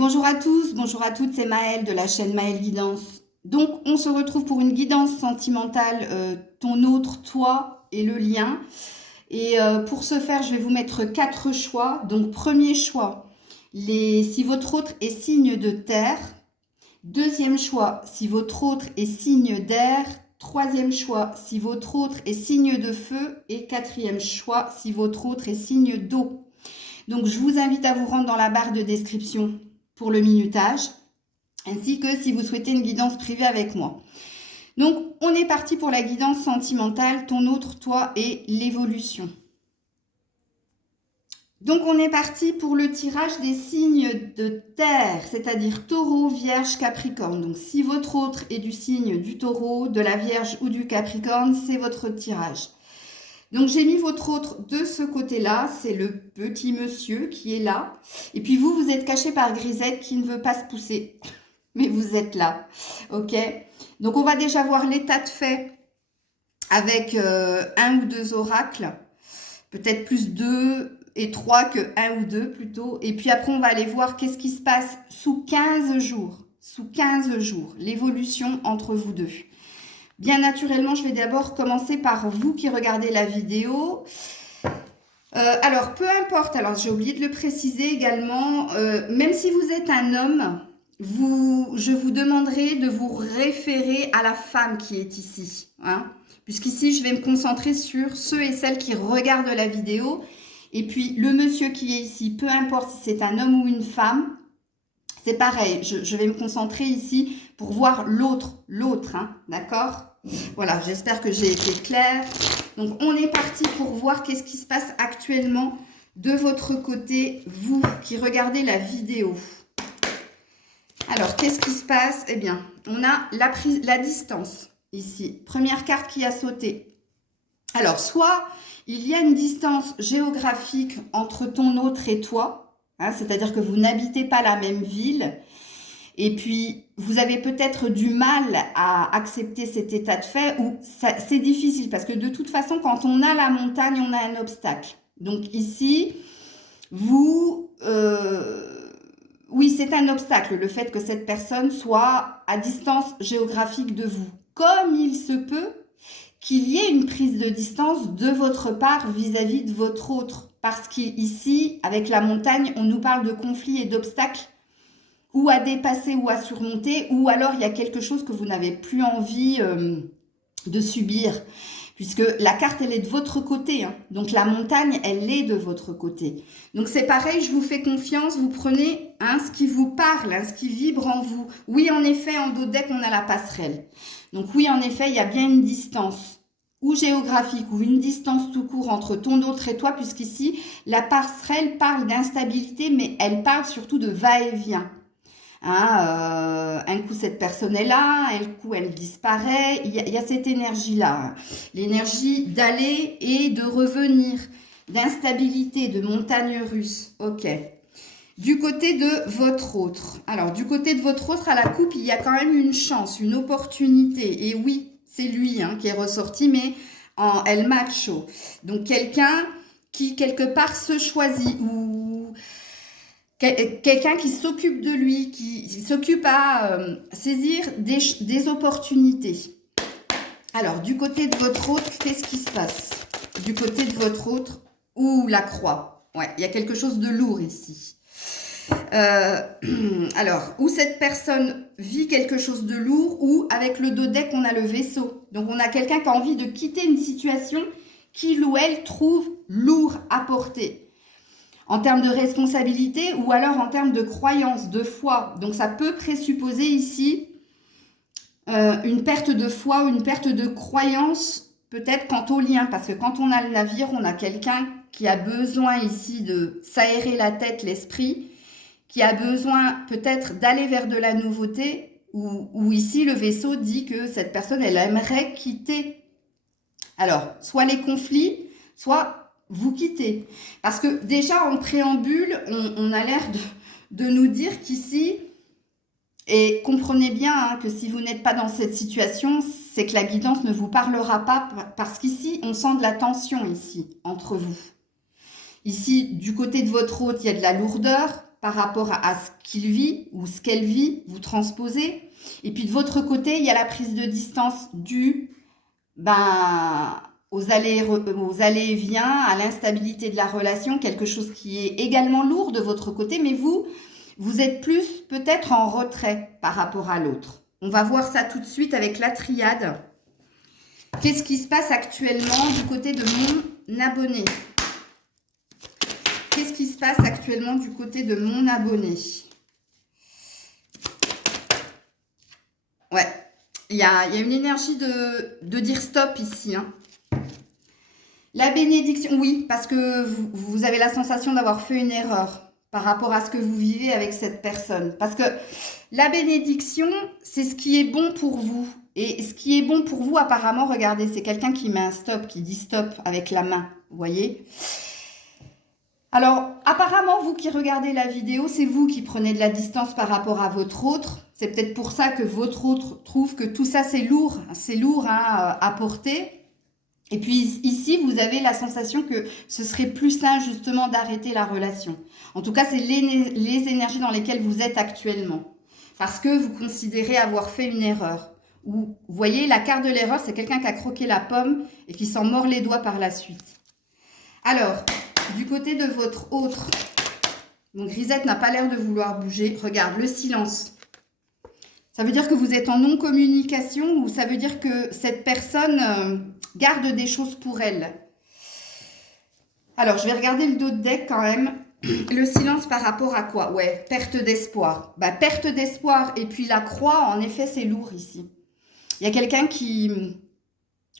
bonjour à tous, bonjour à toutes, c'est Maëlle de la chaîne Maëlle Guidance. Donc, on se retrouve pour une guidance sentimentale, ton autre, toi et le lien. Et pour ce faire, je vais vous mettre 4 choix. Donc, premier choix, si votre autre est signe de terre. Deuxième choix, si votre autre est signe d'air. Troisième choix, si votre autre est signe de feu. Et quatrième choix, si votre autre est signe d'eau. Donc, je vous invite à vous rendre dans la barre de description pour le minutage, ainsi que si vous souhaitez une guidance privée avec moi. Donc, on est parti pour la guidance sentimentale, ton autre, toi et l'évolution. Donc, on est parti pour le tirage des signes de terre, c'est-à-dire taureau, vierge, capricorne. Donc, si votre autre est du signe du taureau, de la vierge ou du capricorne, c'est votre tirage. Donc, j'ai mis votre autre de ce côté-là, c'est le petit monsieur qui est là. Et puis vous, vous êtes caché par Grisette qui ne veut pas se pousser. Mais vous êtes là, ok? Donc, on va déjà voir l'état de fait avec un ou deux oracles. Peut-être plus 2 et 3 que 1 ou 2 plutôt. Et puis après, on va aller voir qu'est-ce qui se passe sous 15 jours. Sous 15 jours, l'évolution entre vous deux. Bien naturellement, je vais d'abord commencer par vous qui regardez la vidéo. Alors, peu importe, alors j'ai oublié de le préciser également, même si vous êtes un homme, je vous demanderai de vous référer à la femme qui est ici. Hein, puisqu'ici, je vais me concentrer sur ceux et celles qui regardent la vidéo. Et puis, le monsieur qui est ici, peu importe si c'est un homme ou une femme, c'est pareil, je vais me concentrer ici pour voir l'autre, hein, d'accord? Voilà, j'espère que j'ai été claire. Donc, on est parti pour voir qu'est-ce qui se passe actuellement de votre côté, vous qui regardez la vidéo. Alors, qu'est-ce qui se passe? Eh bien, on a la distance ici. Première carte qui a sauté. Alors, soit il y a une distance géographique entre ton autre et toi, hein, c'est-à-dire que vous n'habitez pas la même ville. Et puis, vous avez peut-être du mal à accepter cet état de fait ou c'est difficile parce que de toute façon, quand on a la montagne, on a un obstacle. Donc ici, oui, c'est un obstacle, le fait que cette personne soit à distance géographique de vous. Comme il se peut qu'il y ait une prise de distance de votre part vis-à-vis de votre autre. Parce qu'ici, avec la montagne, on nous parle de conflits et d'obstacles ou à dépasser ou à surmonter, ou alors il y a quelque chose que vous n'avez plus envie de subir, puisque la carte, elle est de votre côté, hein. Donc la montagne, elle est de votre côté. Donc c'est pareil, je vous fais confiance, vous prenez ce qui vous parle, ce qui vibre en vous. Oui, en effet, en dos de deck, on a la passerelle. Donc oui, en effet, il y a bien une distance, ou géographique, ou une distance tout court entre ton autre et toi, puisqu'ici, la passerelle parle d'instabilité, mais elle parle surtout de va-et-vient. Hein, un coup cette personne est là, un coup elle disparaît, il y a cette énergie-là, hein. L'énergie d'aller et de revenir, d'instabilité, de montagne russe, ok. Du côté de votre autre, alors du côté de votre autre à la coupe, il y a quand même une chance, une opportunité, et oui, c'est lui qui est ressorti, mais en El Macho, donc quelqu'un qui quelque part se choisit, ou quelqu'un qui s'occupe de lui, qui s'occupe à saisir des opportunités. Alors, du côté de votre autre, qu'est-ce qui se passe? Du côté de votre autre, ou la croix. Ouais, il y a quelque chose de lourd ici. Alors, où cette personne vit quelque chose de lourd, ou avec le dos deck, on a le vaisseau. Donc, on a quelqu'un qui a envie de quitter une situation qu'il ou elle trouve lourd à porter. En termes de responsabilité ou alors en termes de croyance, de foi. Donc, ça peut présupposer ici une perte de foi ou une perte de croyance, peut-être quant au lien. Parce que quand on a le navire, on a quelqu'un qui a besoin ici de s'aérer la tête, l'esprit, qui a besoin peut-être d'aller vers de la nouveauté, ou ici, le vaisseau dit que cette personne, elle aimerait quitter. Alors, soit les conflits, soit vous quittez. Parce que déjà, en préambule, on a l'air de nous dire qu'ici, et comprenez bien que si vous n'êtes pas dans cette situation, c'est que la guidance ne vous parlera pas, parce qu'ici, on sent de la tension ici, entre vous. Ici, du côté de votre autre, il y a de la lourdeur, par rapport à ce qu'il vit ou ce qu'elle vit, vous transposez. Et puis de votre côté, il y a la prise de distance due aux allées-et-viens, à l'instabilité de la relation, quelque chose qui est également lourd de votre côté, mais vous êtes plus peut-être en retrait par rapport à l'autre. On va voir ça tout de suite avec la triade. Qu'est-ce qui se passe actuellement du côté de mon abonné? Qu'est-ce qui se passe actuellement du côté de mon abonné? Ouais, il y a une énergie de dire stop ici. Hein. La bénédiction, oui, parce que vous avez la sensation d'avoir fait une erreur par rapport à ce que vous vivez avec cette personne. Parce que la bénédiction, c'est ce qui est bon pour vous. Et ce qui est bon pour vous, apparemment, regardez, c'est quelqu'un qui met un stop, qui dit stop avec la main, vous voyez? Alors, apparemment, vous qui regardez la vidéo, c'est vous qui prenez de la distance par rapport à votre autre. C'est peut-être pour ça que votre autre trouve que tout ça, c'est lourd hein, à porter. Et puis ici, vous avez la sensation que ce serait plus sain justement d'arrêter la relation. En tout cas, c'est les énergies dans lesquelles vous êtes actuellement. Parce que vous considérez avoir fait une erreur. Ou, vous voyez, la carte de l'erreur, c'est quelqu'un qui a croqué la pomme et qui s'en mord les doigts par la suite. Alors, du côté de votre autre, donc Grisette n'a pas l'air de vouloir bouger. Regarde, le silence. Ça veut dire que vous êtes en non-communication ou ça veut dire que cette personne garde des choses pour elle. Alors, je vais regarder le dos de deck quand même. Le silence par rapport à quoi? Ouais, perte d'espoir. Perte d'espoir et puis la croix, en effet, c'est lourd ici. Il y a quelqu'un qui...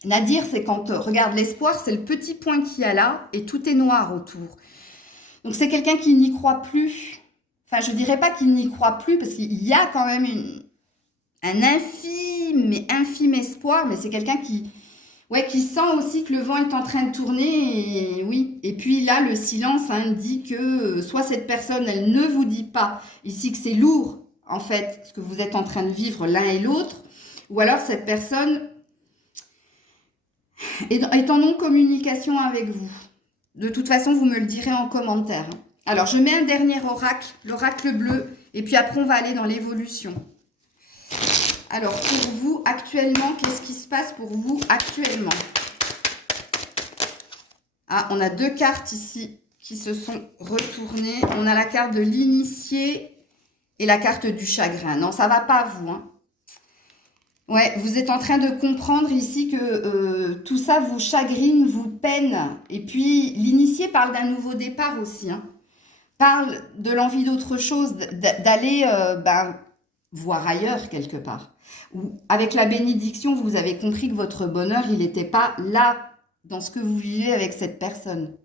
Nadir, c'est quand... regarde, l'espoir, c'est le petit point qu'il y a là et tout est noir autour. Donc, c'est quelqu'un qui n'y croit plus. Enfin, je ne dirais pas qu'il n'y croit plus parce qu'il y a quand même un infime espoir, mais c'est quelqu'un qui sent aussi que le vent est en train de tourner. Et, oui. Et puis là, le silence indique que soit cette personne, elle ne vous dit pas ici que c'est lourd, en fait, ce que vous êtes en train de vivre l'un et l'autre, ou alors cette personne est en non-communication avec vous. De toute façon, vous me le direz en commentaire. Alors, je mets un dernier oracle, l'oracle bleu, et puis après, on va aller dans l'évolution. Alors, pour vous, actuellement, qu'est-ce qui se passe pour vous actuellement? Ah, on a deux cartes ici qui se sont retournées. On a la carte de l'initié et la carte du chagrin. Non, ça ne va pas, vous. Hein. Ouais, vous êtes en train de comprendre ici que tout ça vous chagrine, vous peine. Et puis, l'initié parle d'un nouveau départ aussi. Hein. Parle de l'envie d'autre chose, d'aller voir ailleurs quelque part. Avec la bénédiction, vous avez compris que votre bonheur, il n'était pas là, dans ce que vous vivez avec cette personne.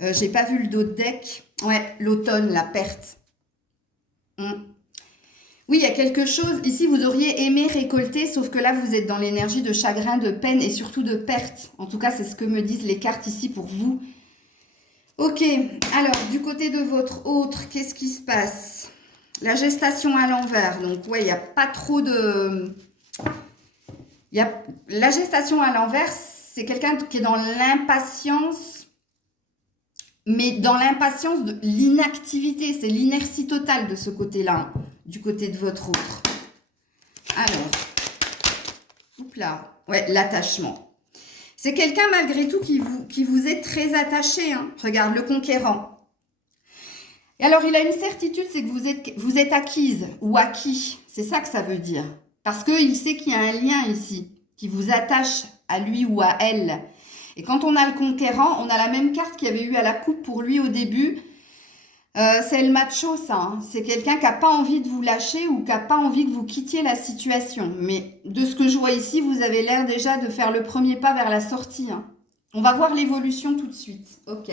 J'ai pas vu le dos de deck. Ouais, l'automne, la perte. Oui, il y a quelque chose. Ici, vous auriez aimé récolter, sauf que là, vous êtes dans l'énergie de chagrin, de peine et surtout de perte. En tout cas, c'est ce que me disent les cartes ici pour vous. Ok, alors, du côté de votre autre, qu'est-ce qui se passe? La gestation à l'envers. Donc, ouais, il n'y a pas trop de... La gestation à l'envers, c'est quelqu'un qui est dans l'impatience, mais dans l'impatience de l'inactivité. C'est l'inertie totale de ce côté-là, du côté de votre autre. Alors, oups là, ouais, l'attachement. C'est quelqu'un malgré tout qui vous est très attaché. Hein. Regarde, le conquérant. Et alors, il a une certitude, c'est que vous êtes acquise ou acquis. C'est ça que ça veut dire. Parce qu'il sait qu'il y a un lien ici qui vous attache à lui ou à elle. Et quand on a le conquérant, on a la même carte qu'il y avait eu à la coupe pour lui au début. C'est le macho, ça. Hein. C'est quelqu'un qui n'a pas envie de vous lâcher ou qui n'a pas envie que vous quittiez la situation. Mais de ce que je vois ici, vous avez l'air déjà de faire le premier pas vers la sortie. Hein. On va voir l'évolution tout de suite. Ok.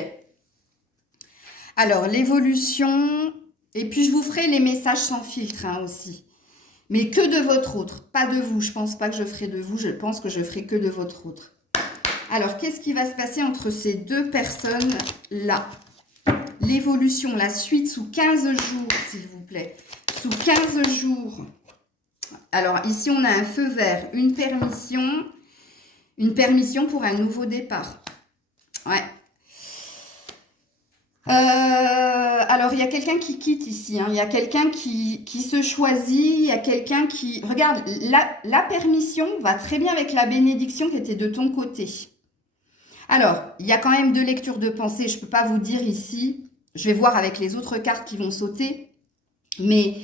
Alors, l'évolution... Et puis, je vous ferai les messages sans filtre hein, aussi. Mais que de votre autre, pas de vous. Je ne pense pas que je ferai de vous, je pense que je ferai que de votre autre. Alors, qu'est-ce qui va se passer entre ces deux personnes-là? L'évolution, la suite sous 15 jours, s'il vous plaît. Sous 15 jours. Alors, ici, on a un feu vert, une permission pour un nouveau départ. Ouais. Alors, il y a quelqu'un qui quitte ici, hein. Il y a quelqu'un qui se choisit. Il y a quelqu'un qui... Regarde, la permission va très bien avec la bénédiction qui était de ton côté. Alors, il y a quand même deux lectures de pensée. Je ne peux pas vous dire ici. Je vais voir avec les autres cartes qui vont sauter. Mais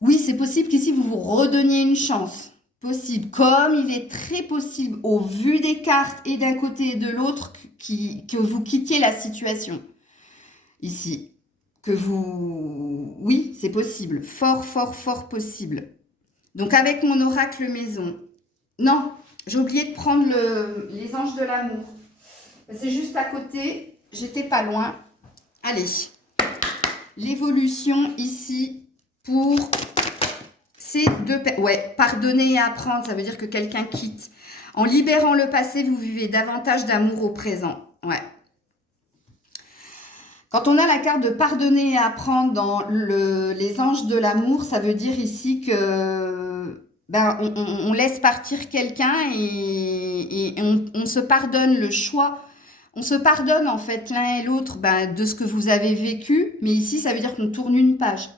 oui, c'est possible qu'ici, vous vous redonniez une chance. Possible. Comme il est très possible, au vu des cartes et d'un côté et de l'autre, que vous quittiez la situation. Ici, que vous... Oui, c'est possible. Fort, fort, fort possible. Donc, avec mon oracle maison. Non, j'ai oublié de prendre les anges de l'amour. C'est juste à côté. J'étais pas loin. Allez. L'évolution ici pour ces deux... Ouais, pardonner et apprendre, ça veut dire que quelqu'un quitte. En libérant le passé, vous vivez davantage d'amour au présent. Ouais. Quand on a la carte de pardonner et apprendre dans les anges de l'amour, ça veut dire ici que on laisse partir quelqu'un et on se pardonne le choix. On se pardonne en fait l'un et l'autre de ce que vous avez vécu, mais ici ça veut dire qu'on tourne une page.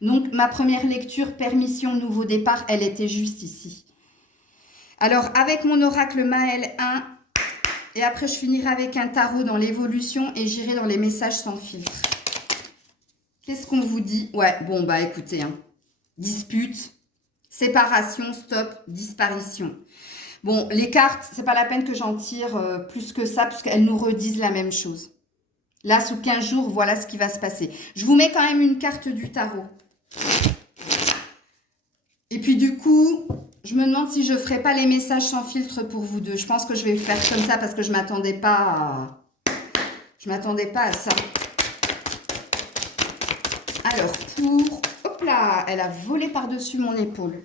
Donc ma première lecture, permission, nouveau départ, elle était juste ici. Alors avec mon oracle Maël 1, et après, je finirai avec un tarot dans l'évolution et j'irai dans les messages sans filtre. Qu'est-ce qu'on vous dit? Ouais, bon, écoutez, hein. Dispute, séparation, stop, disparition. Bon, les cartes, c'est pas la peine que j'en tire plus que ça, parce qu'elles nous redisent la même chose. Là, sous 15 jours, voilà ce qui va se passer. Je vous mets quand même une carte du tarot. Et puis, du coup... Je me demande si je ne ferai pas les messages sans filtre pour vous deux. Je pense que je vais faire comme ça parce que je ne m'attendais pas à ça. Alors, pour... Hop là, elle a volé par-dessus mon épaule.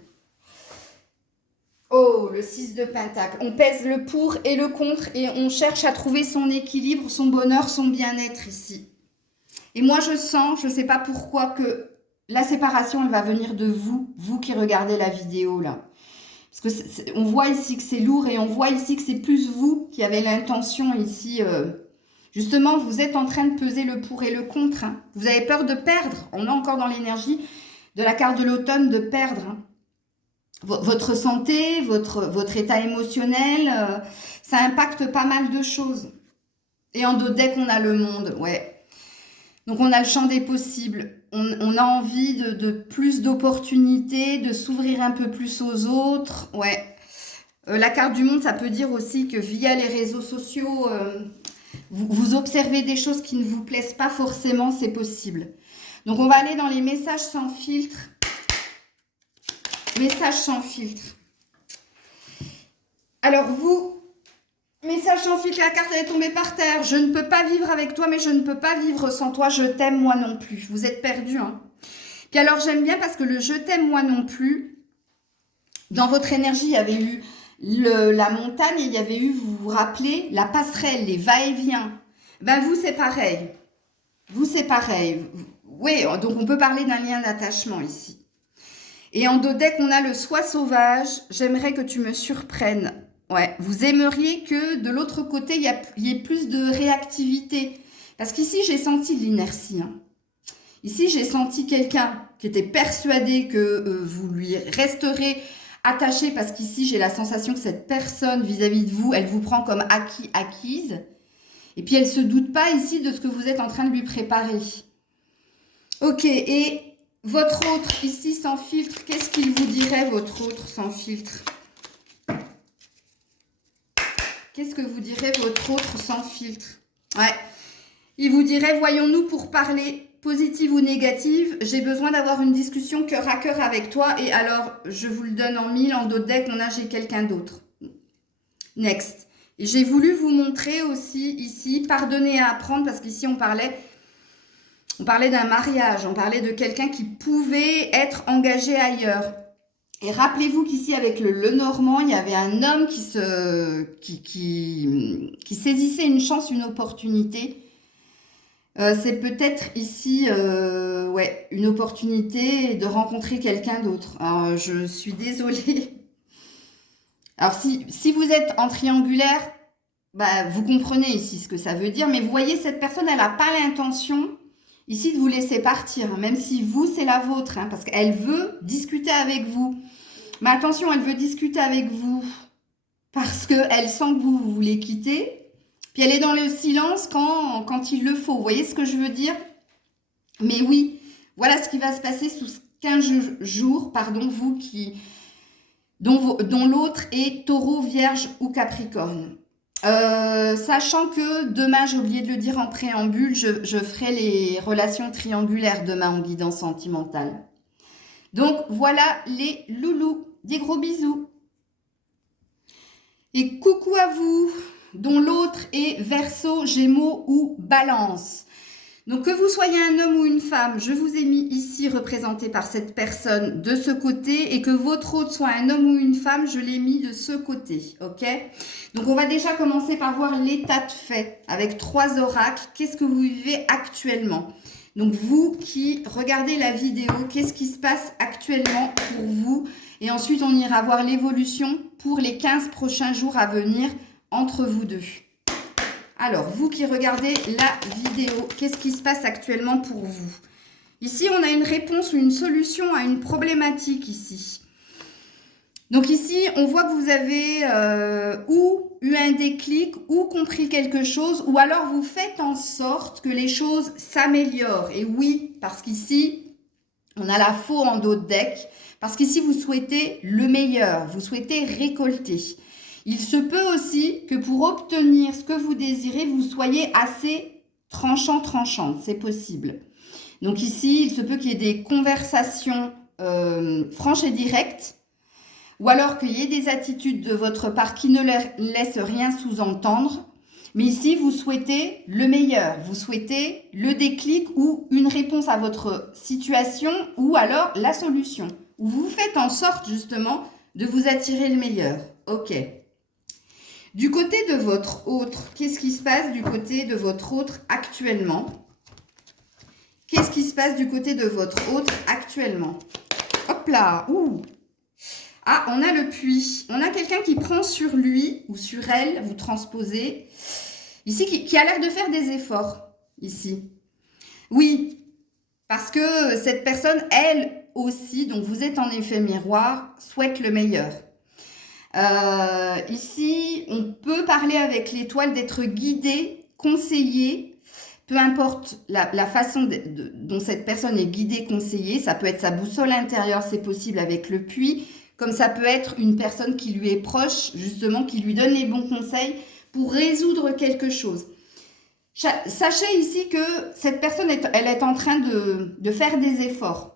Oh, le 6 de Pentacle. On pèse le pour et le contre et on cherche à trouver son équilibre, son bonheur, son bien-être ici. Et moi, je sens, je ne sais pas pourquoi, que la séparation, elle va venir de vous, vous qui regardez la vidéo là. Parce que on voit ici que c'est lourd et on voit ici que c'est plus vous qui avez l'intention ici. Justement, vous êtes en train de peser le pour et le contre. Hein. Vous avez peur de perdre. On est encore dans l'énergie de la carte de l'automne de perdre. Hein. Votre santé, votre état émotionnel, ça impacte pas mal de choses. Et en dos deck, on a le monde. Ouais. Donc, on a le champ des possibles. On a envie de plus d'opportunités, de s'ouvrir un peu plus aux autres. Ouais. La carte du monde, ça peut dire aussi que via les réseaux sociaux, vous observez des choses qui ne vous plaisent pas forcément, c'est possible. Donc, on va aller dans les messages sans filtre. Messages sans filtre. Alors, vous... Message sans filtre, la carte elle est tombée par terre. Je ne peux pas vivre avec toi, mais je ne peux pas vivre sans toi. Je t'aime, moi non plus. Vous êtes perdus, hein. Puis alors, j'aime bien parce que le je t'aime, moi non plus, dans votre énergie, il y avait eu la montagne et il y avait eu, vous vous rappelez, la passerelle, les va-et-vient. Vous, c'est pareil. Vous, c'est pareil. Oui, donc on peut parler d'un lien d'attachement ici. Et en dos deck, on a le sois sauvage. J'aimerais que tu me surprennes. Ouais, vous aimeriez que de l'autre côté, il y ait plus de réactivité. Parce qu'ici, j'ai senti de l'inertie. Hein. Ici, j'ai senti quelqu'un qui était persuadé que vous lui resterez attaché. Parce qu'ici, j'ai la sensation que cette personne vis-à-vis de vous, elle vous prend comme acquis, acquise. Et puis, elle ne se doute pas ici de ce que vous êtes en train de lui préparer. Ok, et votre autre ici sans filtre, qu'est-ce qu'il vous dirait, votre autre sans filtre ? Qu'est-ce que vous direz votre autre sans filtre? Ouais. Il vous dirait, voyons-nous pour parler positive ou négative. J'ai besoin d'avoir une discussion cœur à cœur avec toi. Et alors, je vous le donne en 1000. En dos deck, on a j'ai quelqu'un d'autre. Next. Et j'ai voulu vous montrer aussi ici, pardonner à apprendre. Parce qu'ici, on parlait d'un mariage. On parlait de quelqu'un qui pouvait être engagé ailleurs. Et rappelez-vous qu'ici, avec le Normand, il y avait un homme qui saisissait une chance, une opportunité. C'est peut-être ici ouais, une opportunité de rencontrer quelqu'un d'autre. Alors, je suis désolée. Alors, si vous êtes en triangulaire, bah, vous comprenez ici ce que ça veut dire, mais vous voyez, cette personne, elle n'a pas l'intention ici de vous laisser partir, hein, même si vous, c'est la vôtre, hein, parce qu'elle veut discuter avec vous. Mais attention, elle veut discuter avec vous parce qu'elle sent que vous voulez quitter, puis elle est dans le silence quand il le faut. Vous voyez ce que je veux dire? Mais oui, voilà ce qui va se passer sous 15 jours, pardon, vous qui, dont l'autre est Taureau, Vierge ou Capricorne. Sachant que demain, j'ai oublié de le dire en préambule, je ferai les relations triangulaires demain en guidance sentimentale. Donc voilà les loulous, des gros bisous. Et coucou à vous, dont l'autre est Verseau, Gémeaux ou Balance. Donc que vous soyez un homme ou une femme, je vous ai mis ici représenté par cette personne de ce côté, et que votre autre soit un homme ou une femme, je l'ai mis de ce côté, ok? Donc on va déjà commencer par voir l'état de fait avec 3 oracles. Qu'est-ce que vous vivez actuellement? Donc vous qui regardez la vidéo, qu'est-ce qui se passe actuellement pour vous? Et ensuite on ira voir l'évolution pour les 15 prochains jours à venir entre vous deux. Alors, vous qui regardez la vidéo, qu'est-ce qui se passe actuellement pour vous? Ici, on a une réponse ou une solution à une problématique ici. Donc ici, on voit que vous avez ou eu un déclic ou compris quelque chose, ou alors vous faites en sorte que les choses s'améliorent. Et oui, parce qu'ici, on a la faux en dos de deck, parce qu'ici, vous souhaitez le meilleur, vous souhaitez récolter. Il se peut aussi que pour obtenir ce que vous désirez, vous soyez assez tranchante, c'est possible. Donc ici, il se peut qu'il y ait des conversations franches et directes, ou alors qu'il y ait des attitudes de votre part qui ne laissent rien sous-entendre. Mais ici, vous souhaitez le meilleur, vous souhaitez le déclic ou une réponse à votre situation, ou alors la solution. Ou vous faites en sorte justement de vous attirer le meilleur. Ok. Du côté de votre autre, qu'est-ce qui se passe du côté de votre autre actuellement? Qu'est-ce qui se passe du côté de votre autre actuellement? Hop là, ouh. Ah, on a le puits. On a quelqu'un qui prend sur lui ou sur elle, vous transposez, ici, qui a l'air de faire des efforts, ici. Oui, parce que cette personne, elle aussi, donc vous êtes en effet miroir, souhaite le meilleur. Ici, on peut parler avec l'étoile d'être guidé, conseillé, peu importe la façon dont cette personne est guidée, conseillée. Ça peut être sa boussole intérieure, c'est possible avec le puits, comme ça peut être une personne qui lui est proche, justement, qui lui donne les bons conseils pour résoudre quelque chose. Sachez ici que cette personne, elle est en train de faire des efforts.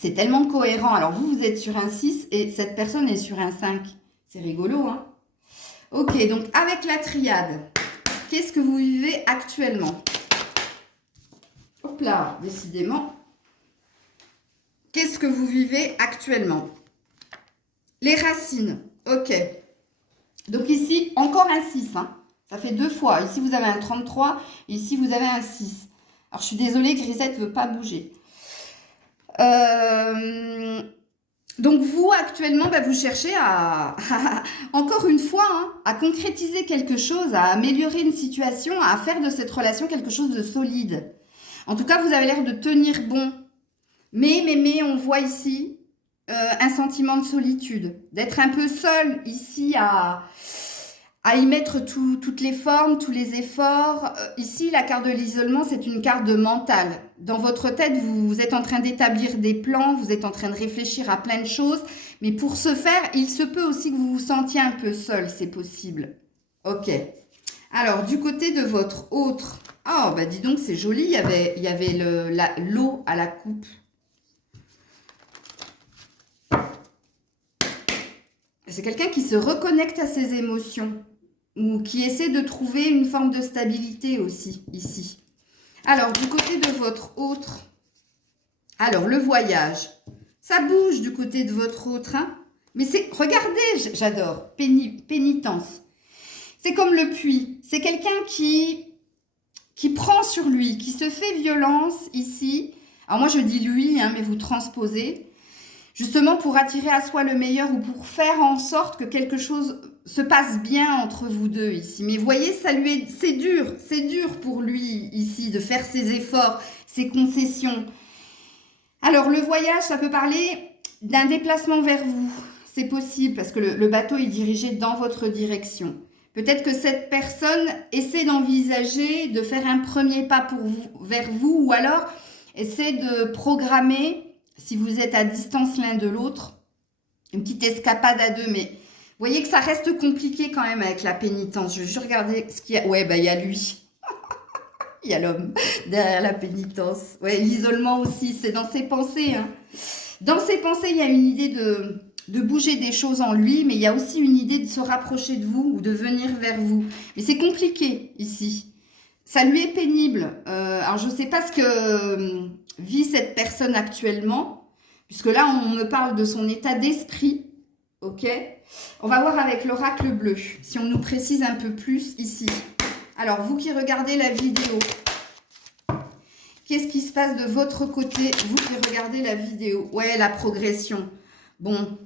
C'est tellement cohérent. Alors, vous êtes sur un 6 et cette personne est sur un 5. C'est rigolo, hein? Ok, donc avec la triade, qu'est-ce que vous vivez actuellement? Hop là, décidément. Qu'est-ce que vous vivez actuellement? Les racines, ok. Donc ici, encore un 6, hein? Ça fait 2 fois. Ici, vous avez un 33. Ici, vous avez un 6. Alors, je suis désolée, Grisette ne veut pas bouger. Donc vous actuellement, vous cherchez à encore une fois, hein, à concrétiser quelque chose, à améliorer une situation, à faire de cette relation quelque chose de solide. En tout cas, vous avez l'air de tenir bon. Mais on voit ici un sentiment de solitude, d'être un peu seul ici à y mettre toutes les formes, tous les efforts. Ici, la carte de l'isolement, c'est une carte de mental. Dans votre tête, vous êtes en train d'établir des plans, vous êtes en train de réfléchir à plein de choses. Mais pour ce faire, il se peut aussi que vous vous sentiez un peu seul, c'est possible. Ok. Alors, du côté de votre autre... Oh, dis donc, c'est joli, il y avait l'eau à la coupe. C'est quelqu'un qui se reconnecte à ses émotions ou qui essaie de trouver une forme de stabilité aussi, ici. Alors, du côté de votre autre, alors, le voyage, ça bouge du côté de votre autre, hein, mais c'est, regardez, j'adore, pénitence. C'est comme le puits, c'est quelqu'un qui prend sur lui, qui se fait violence ici. Alors, moi, je dis lui, hein, mais vous transposez. justement pour attirer à soi le meilleur ou pour faire en sorte que quelque chose se passe bien entre vous deux ici. Mais vous voyez, c'est dur pour lui ici de faire ses efforts, ses concessions. Alors le voyage, ça peut parler d'un déplacement vers vous. C'est possible parce que le bateau est dirigé dans votre direction. Peut-être que cette personne essaie d'envisager de faire un premier pas vers vous ou alors essaie de programmer, si vous êtes à distance l'un de l'autre, une petite escapade à deux. Mais vous voyez que ça reste compliqué quand même avec la pénitence. Je vais juste regarder ce qu'il y a. Ouais, il y a lui. Il y a l'homme derrière la pénitence. Ouais, l'isolement aussi, c'est dans ses pensées. Hein. Dans ses pensées, il y a une idée de bouger des choses en lui, mais il y a aussi une idée de se rapprocher de vous ou de venir vers vous. Mais c'est compliqué ici. Ça lui est pénible. Alors, je ne sais pas ce que vit cette personne actuellement, puisque là, on me parle de son état d'esprit. Ok ? On va voir avec l'oracle bleu, si on nous précise un peu plus ici. Alors, vous qui regardez la vidéo, qu'est-ce qui se passe de votre côté, vous qui regardez la vidéo? Ouais, la progression. Bon,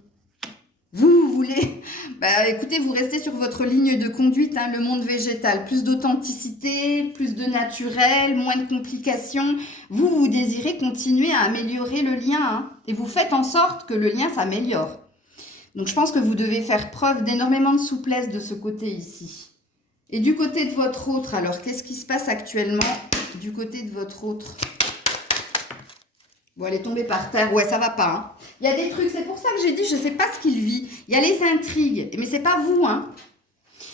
vous voulez... écoutez, vous restez sur votre ligne de conduite, hein, le monde végétal. Plus d'authenticité, plus de naturel, moins de complications. Vous désirez continuer à améliorer le lien. Hein, et vous faites en sorte que le lien s'améliore. Donc, je pense que vous devez faire preuve d'énormément de souplesse de ce côté ici. Et du côté de votre autre, alors, qu'est-ce qui se passe actuellement du côté de votre autre? Bon, elle est tombée par terre. Ouais, ça va pas. Hein. Il y a des trucs, c'est pour ça que j'ai dit, je ne sais pas ce qu'il vit. Il y a les intrigues, mais c'est pas vous. Hein.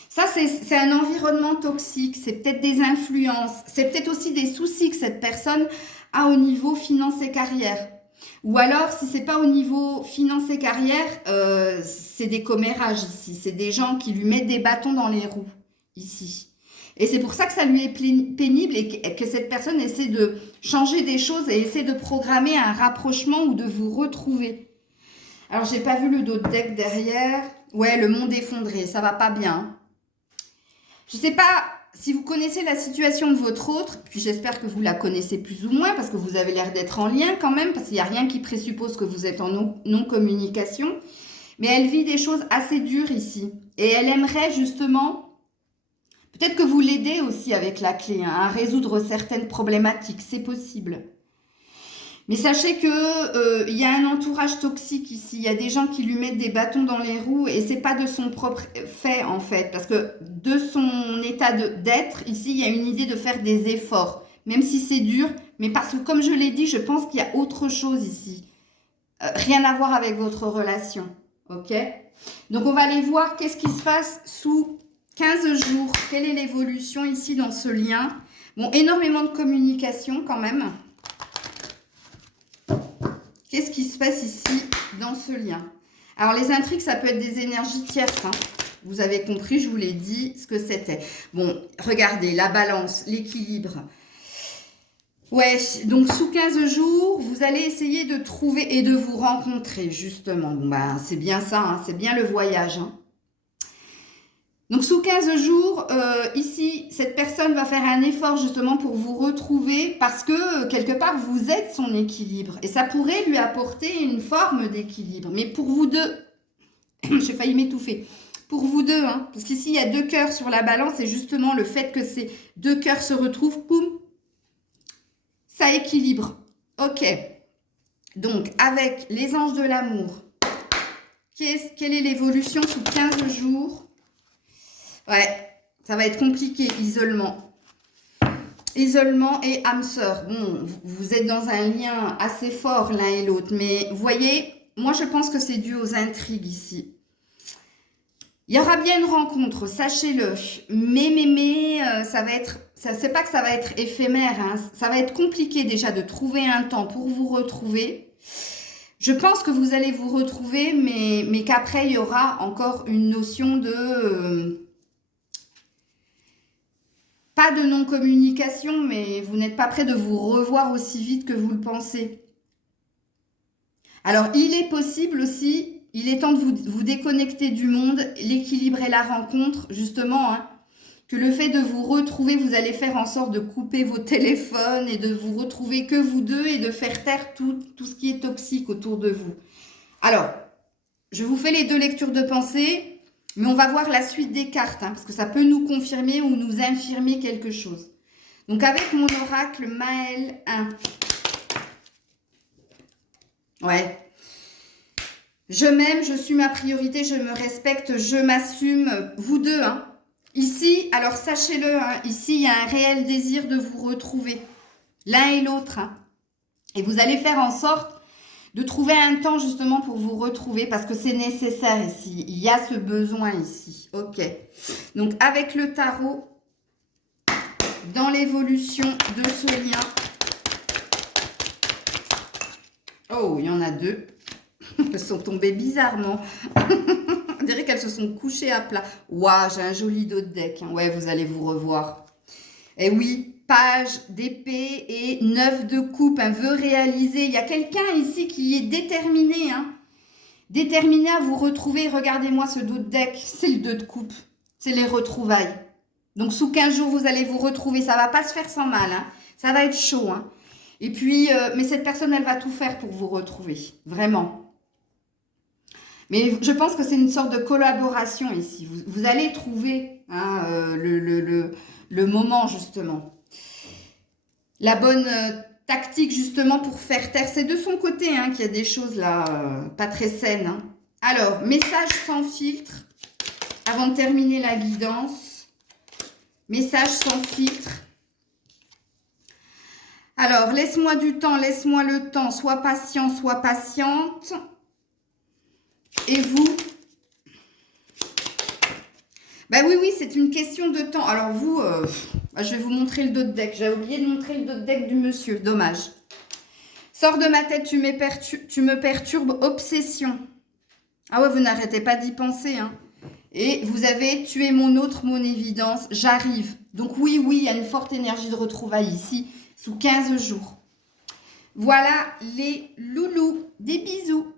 Ça, c'est un environnement toxique. C'est peut-être des influences. C'est peut-être aussi des soucis que cette personne a au niveau finance et carrière. Ou alors, si c'est pas au niveau finance et carrière, c'est des commérages ici. C'est des gens qui lui mettent des bâtons dans les roues. Ici. Et c'est pour ça que ça lui est pénible et que cette personne essaie de changer des choses et essaie de programmer un rapprochement ou de vous retrouver. Alors, j'ai pas vu le dos de deck derrière. Ouais, le monde effondré, ça va pas bien. Je sais pas si vous connaissez la situation de votre autre, puis j'espère que vous la connaissez plus ou moins parce que vous avez l'air d'être en lien quand même, parce qu'il n'y a rien qui présuppose que vous êtes en non-communication. Mais elle vit des choses assez dures ici. Et elle aimerait justement... Peut-être que vous l'aidez aussi avec la clé hein, à résoudre certaines problématiques, c'est possible. Mais sachez que y a un entourage toxique ici, il y a des gens qui lui mettent des bâtons dans les roues et c'est pas de son propre fait en fait, parce que de son état d'être, ici, il y a une idée de faire des efforts, même si c'est dur, mais parce que comme je l'ai dit, je pense qu'il y a autre chose ici. Rien à voir avec votre relation, ok? Donc on va aller voir qu'est-ce qui se passe sous 15 jours, quelle est l'évolution ici dans ce lien? Bon, énormément de communication quand même. Qu'est-ce qui se passe ici dans ce lien? Alors, les intrigues, ça peut être des énergies tierces. Hein. Vous avez compris, je vous l'ai dit, ce que c'était. Bon, regardez, la balance, l'équilibre. Ouais, donc sous 15 jours, vous allez essayer de trouver et de vous rencontrer, justement. Bon, c'est bien ça, hein, c'est bien le voyage, hein. Donc, sous 15 jours, ici, cette personne va faire un effort justement pour vous retrouver parce que, quelque part, vous êtes son équilibre. Et ça pourrait lui apporter une forme d'équilibre. Mais pour vous deux, j'ai failli m'étouffer. Pour vous deux, hein, parce qu'ici, il y a 2 cœurs sur la balance et justement, le fait que ces 2 cœurs se retrouvent, boum, ça équilibre. Ok. Donc, avec les anges de l'amour, quelle est l'évolution sous 15 jours? Ouais, ça va être compliqué, isolement. Isolement et âme sœur. Bon, vous êtes dans un lien assez fort l'un et l'autre, mais vous voyez, moi je pense que c'est dû aux intrigues ici. Il y aura bien une rencontre, sachez-le, mais ça va être, c'est pas que ça va être éphémère, hein, ça va être compliqué déjà de trouver un temps pour vous retrouver. Je pense que vous allez vous retrouver, mais qu'après il y aura encore une notion de... pas de non-communication, mais vous n'êtes pas prêt de vous revoir aussi vite que vous le pensez. Alors, il est possible aussi, il est temps de vous déconnecter du monde, l'équilibre et la rencontre, justement, hein, que le fait de vous retrouver, vous allez faire en sorte de couper vos téléphones et de vous retrouver que vous deux et de faire taire tout ce qui est toxique autour de vous. Alors, je vous fais les 2 lectures de pensée, mais on va voir la suite des cartes, hein, parce que ça peut nous confirmer ou nous infirmer quelque chose. Donc, avec mon oracle Maël 1. Ouais. Je m'aime, je suis ma priorité, je me respecte, je m'assume. Vous deux, hein. Ici, alors sachez-le, hein, ici, il y a un réel désir de vous retrouver. L'un et l'autre. Hein. Et vous allez faire en sorte de trouver un temps justement pour vous retrouver parce que c'est nécessaire ici. Il y a ce besoin ici. Ok. Donc, avec le tarot, dans l'évolution de ce lien. Oh, il y en a 2. Elles sont tombées bizarrement. On dirait qu'elles se sont couchées à plat. Waouh, j'ai un joli dos de deck. Hein. Ouais, vous allez vous revoir. Et oui, page d'épée et 9 de coupe. Un vœu réalisé. Il y a quelqu'un ici qui est déterminé. Hein. Déterminé à vous retrouver. Regardez-moi ce dos de deck. C'est le 2 de coupe. C'est les retrouvailles. Donc, sous 15 jours, vous allez vous retrouver. Ça ne va pas se faire sans mal. Hein. Ça va être chaud. Hein. Et puis, mais cette personne, elle va tout faire pour vous retrouver. Vraiment. Mais je pense que c'est une sorte de collaboration ici. Vous allez trouver hein, le moment, justement. La bonne tactique, justement, pour faire taire. C'est de son côté hein, qu'il y a des choses là, pas très saines. Hein. Alors, message sans filtre. Avant de terminer la guidance. Message sans filtre. Alors, laisse-moi du temps, laisse-moi le temps. Sois patient, sois patiente. Et vous? Ben oui, c'est une question de temps. Alors vous, je vais vous montrer le dos de deck. J'ai oublié de montrer le dos de deck du monsieur. Dommage. Sors de ma tête, tu me perturbes. Obsession. Ah ouais, vous n'arrêtez pas d'y penser. Hein. Et vous avez tué mon évidence. J'arrive. Donc oui, il y a une forte énergie de retrouvailles ici, sous 15 jours. Voilà les loulous. Des bisous.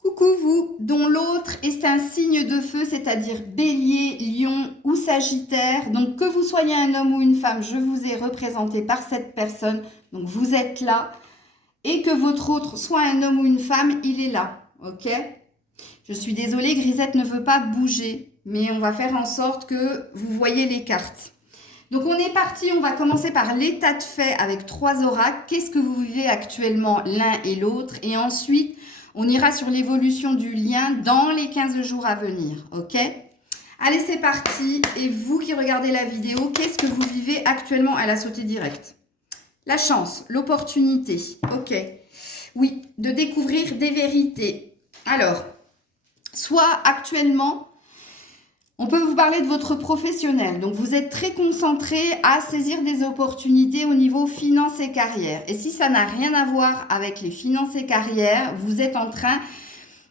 Coucou vous, dont l'autre est un signe de feu, c'est-à-dire bélier, lion ou sagittaire. Donc que vous soyez un homme ou une femme, je vous ai représenté par cette personne. Donc vous êtes là. Et que votre autre soit un homme ou une femme, il est là. Ok? Je suis désolée, Grisette ne veut pas bouger. Mais on va faire en sorte que vous voyez les cartes. Donc on est parti, on va commencer par l'état de fait avec 3 oracles. Qu'est-ce que vous vivez actuellement l'un et l'autre? Et ensuite... on ira sur l'évolution du lien dans les 15 jours à venir, ok? Allez, c'est parti. Et vous qui regardez la vidéo, qu'est-ce que vous vivez actuellement? Elle a sauté direct. La chance, l'opportunité, ok. Oui, de découvrir des vérités. Alors, soit actuellement, on peut vous parler de votre professionnel. Donc, vous êtes très concentré à saisir des opportunités au niveau finance et carrière. Et si ça n'a rien à voir avec les finances et carrière, vous êtes en train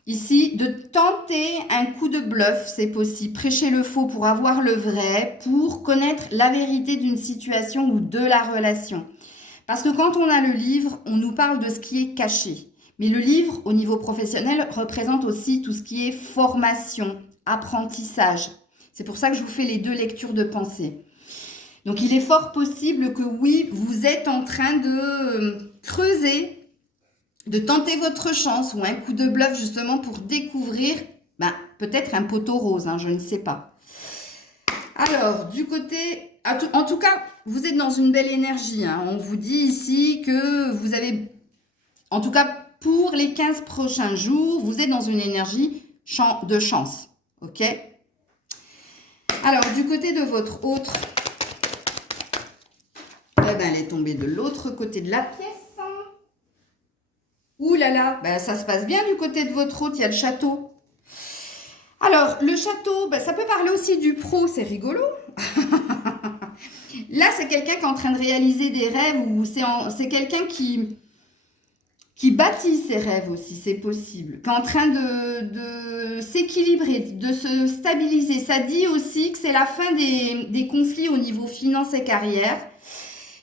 ici de tenter un coup de bluff, c'est possible. Prêcher le faux pour avoir le vrai, pour connaître la vérité d'une situation ou de la relation. Parce que quand on a le livre, on nous parle de ce qui est caché. Mais le livre, au niveau professionnel, représente aussi tout ce qui est formation, apprentissage. C'est pour ça que je vous fais les 2 lectures de pensée. Donc, il est fort possible que oui, vous êtes en train de creuser, de tenter votre chance ou un coup de bluff justement pour découvrir peut-être un poteau rose, hein, je ne sais pas. Alors, du côté... en tout cas, vous êtes dans une belle énergie. Hein. On vous dit ici que vous avez... En tout cas, pour les 15 prochains jours, vous êtes dans une énergie de chance. Ok? Alors, du côté de votre autre, elle est tombée de l'autre côté de la pièce. Ouh là là, ça se passe bien du côté de votre autre, il y a le château. Alors, le château, ça peut parler aussi du pro, c'est rigolo. Là, c'est quelqu'un qui est en train de réaliser des rêves ou c'est quelqu'un qui bâtit ses rêves aussi, c'est possible, qui est en train de s'équilibrer, de se stabiliser. Ça dit aussi que c'est la fin des conflits au niveau finance et carrière.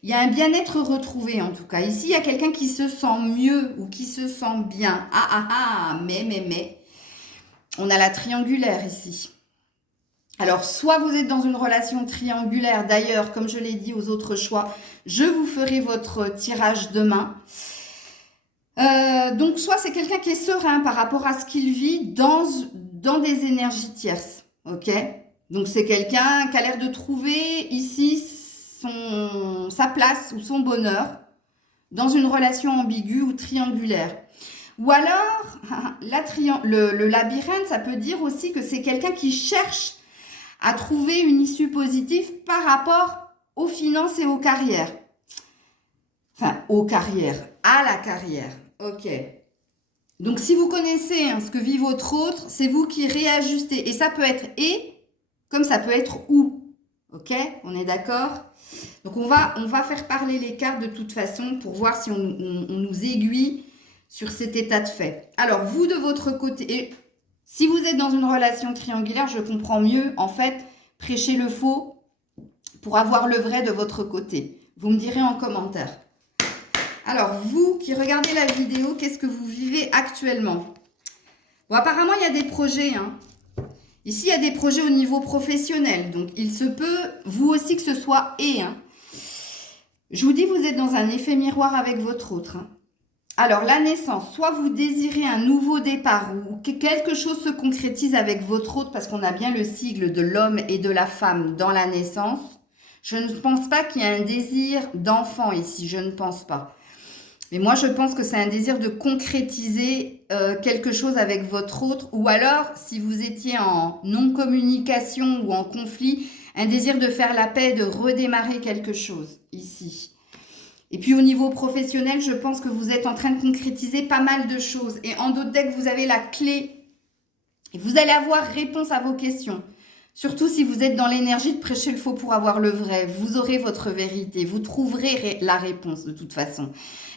Il y a un bien-être retrouvé en tout cas. Ici, il y a quelqu'un qui se sent mieux ou qui se sent bien. Mais. On a la triangulaire ici. Alors, soit vous êtes dans une relation triangulaire. D'ailleurs, comme je l'ai dit aux autres choix, je vous ferai votre tirage demain. Donc, soit c'est quelqu'un qui est serein par rapport à ce qu'il vit dans des énergies tierces. Ok? Donc, c'est quelqu'un qui a l'air de trouver ici sa place ou son bonheur dans une relation ambiguë ou triangulaire. Ou alors, le labyrinthe, ça peut dire aussi que c'est quelqu'un qui cherche à trouver une issue positive par rapport aux finances et aux carrières. Enfin, aux carrières, à la carrière. Ok. Donc, si vous connaissez ce que vit votre autre, c'est vous qui réajustez. Et ça peut être et, comme ça peut être ou. Ok? On est d'accord? Donc, on va faire parler les cartes de toute façon pour voir si on nous aiguille sur cet état de fait. Alors, vous de votre côté, et si vous êtes dans une relation triangulaire, je comprends mieux, en fait, prêchez le faux pour avoir le vrai de votre côté. Vous me direz en commentaire. Alors, vous qui regardez la vidéo, qu'est-ce que vous vivez actuellement? Bon, apparemment, il y a des projets. Ici, il y a des projets au niveau professionnel. Donc, il se peut, vous aussi, que ce soit et. Je vous dis, vous êtes dans un effet miroir avec votre autre. Alors, la naissance, soit vous désirez un nouveau départ ou que quelque chose se concrétise avec votre autre parce qu'on a bien le sigle de l'homme et de la femme dans la naissance. Je ne pense pas qu'il y ait un désir d'enfant ici, je ne pense pas. Mais moi, je pense que c'est un désir de concrétiser quelque chose avec votre autre. Ou alors, si vous étiez en non-communication ou en conflit, un désir de faire la paix, de redémarrer quelque chose ici. Et puis, au niveau professionnel, je pense que vous êtes en train de concrétiser pas mal de choses. Et en d'autres decks, vous avez la clé. Et vous allez avoir réponse à vos questions. Surtout si vous êtes dans l'énergie de prêcher le faux pour avoir le vrai. Vous aurez votre vérité. Vous trouverez la réponse de toute façon.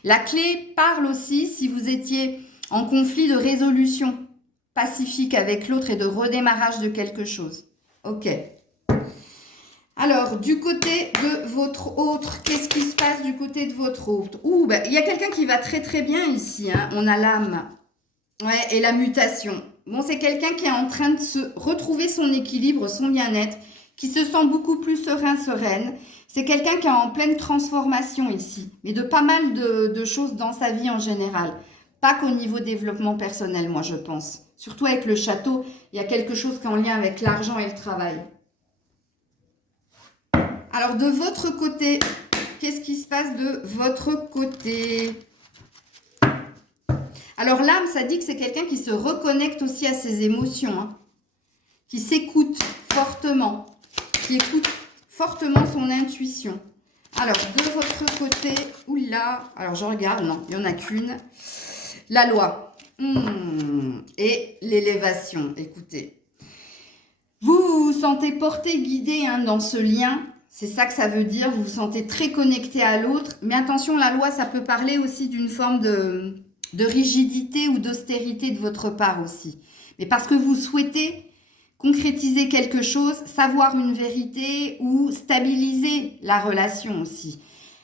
La clé parle aussi si vous étiez en conflit de résolution pacifique avec l'autre et de redémarrage de quelque chose. Ok. Alors, du côté de votre autre, qu'est-ce qui se passe du côté de votre autre? Il y a quelqu'un qui va très très bien ici. On a l'âme. Ouais, et la mutation. Bon, c'est quelqu'un qui est en train de se retrouver son équilibre, son bien-être, qui se sent beaucoup plus serein, sereine. C'est quelqu'un qui est en pleine transformation ici, mais de pas mal de choses dans sa vie en général. Pas qu'au niveau développement personnel, moi, je pense. Surtout avec le château, il y a quelque chose qui est en lien avec l'argent et le travail. Alors, de votre côté, qu'est-ce qui se passe de votre côté ? Alors, l'âme, ça dit que c'est quelqu'un qui se reconnecte aussi à ses émotions, qui s'écoute fortement, qui écoute fortement son intuition. Alors, de votre côté, oula, alors je regarde, non, il n'y en a qu'une. La loi et l'élévation, écoutez. Vous vous sentez porté, guidé dans ce lien. C'est ça que ça veut dire, vous vous sentez très connecté à l'autre. Mais attention, la loi, ça peut parler aussi d'une forme de rigidité ou d'austérité de votre part aussi. Mais parce que vous souhaitez concrétiser quelque chose, savoir une vérité ou stabiliser la relation aussi.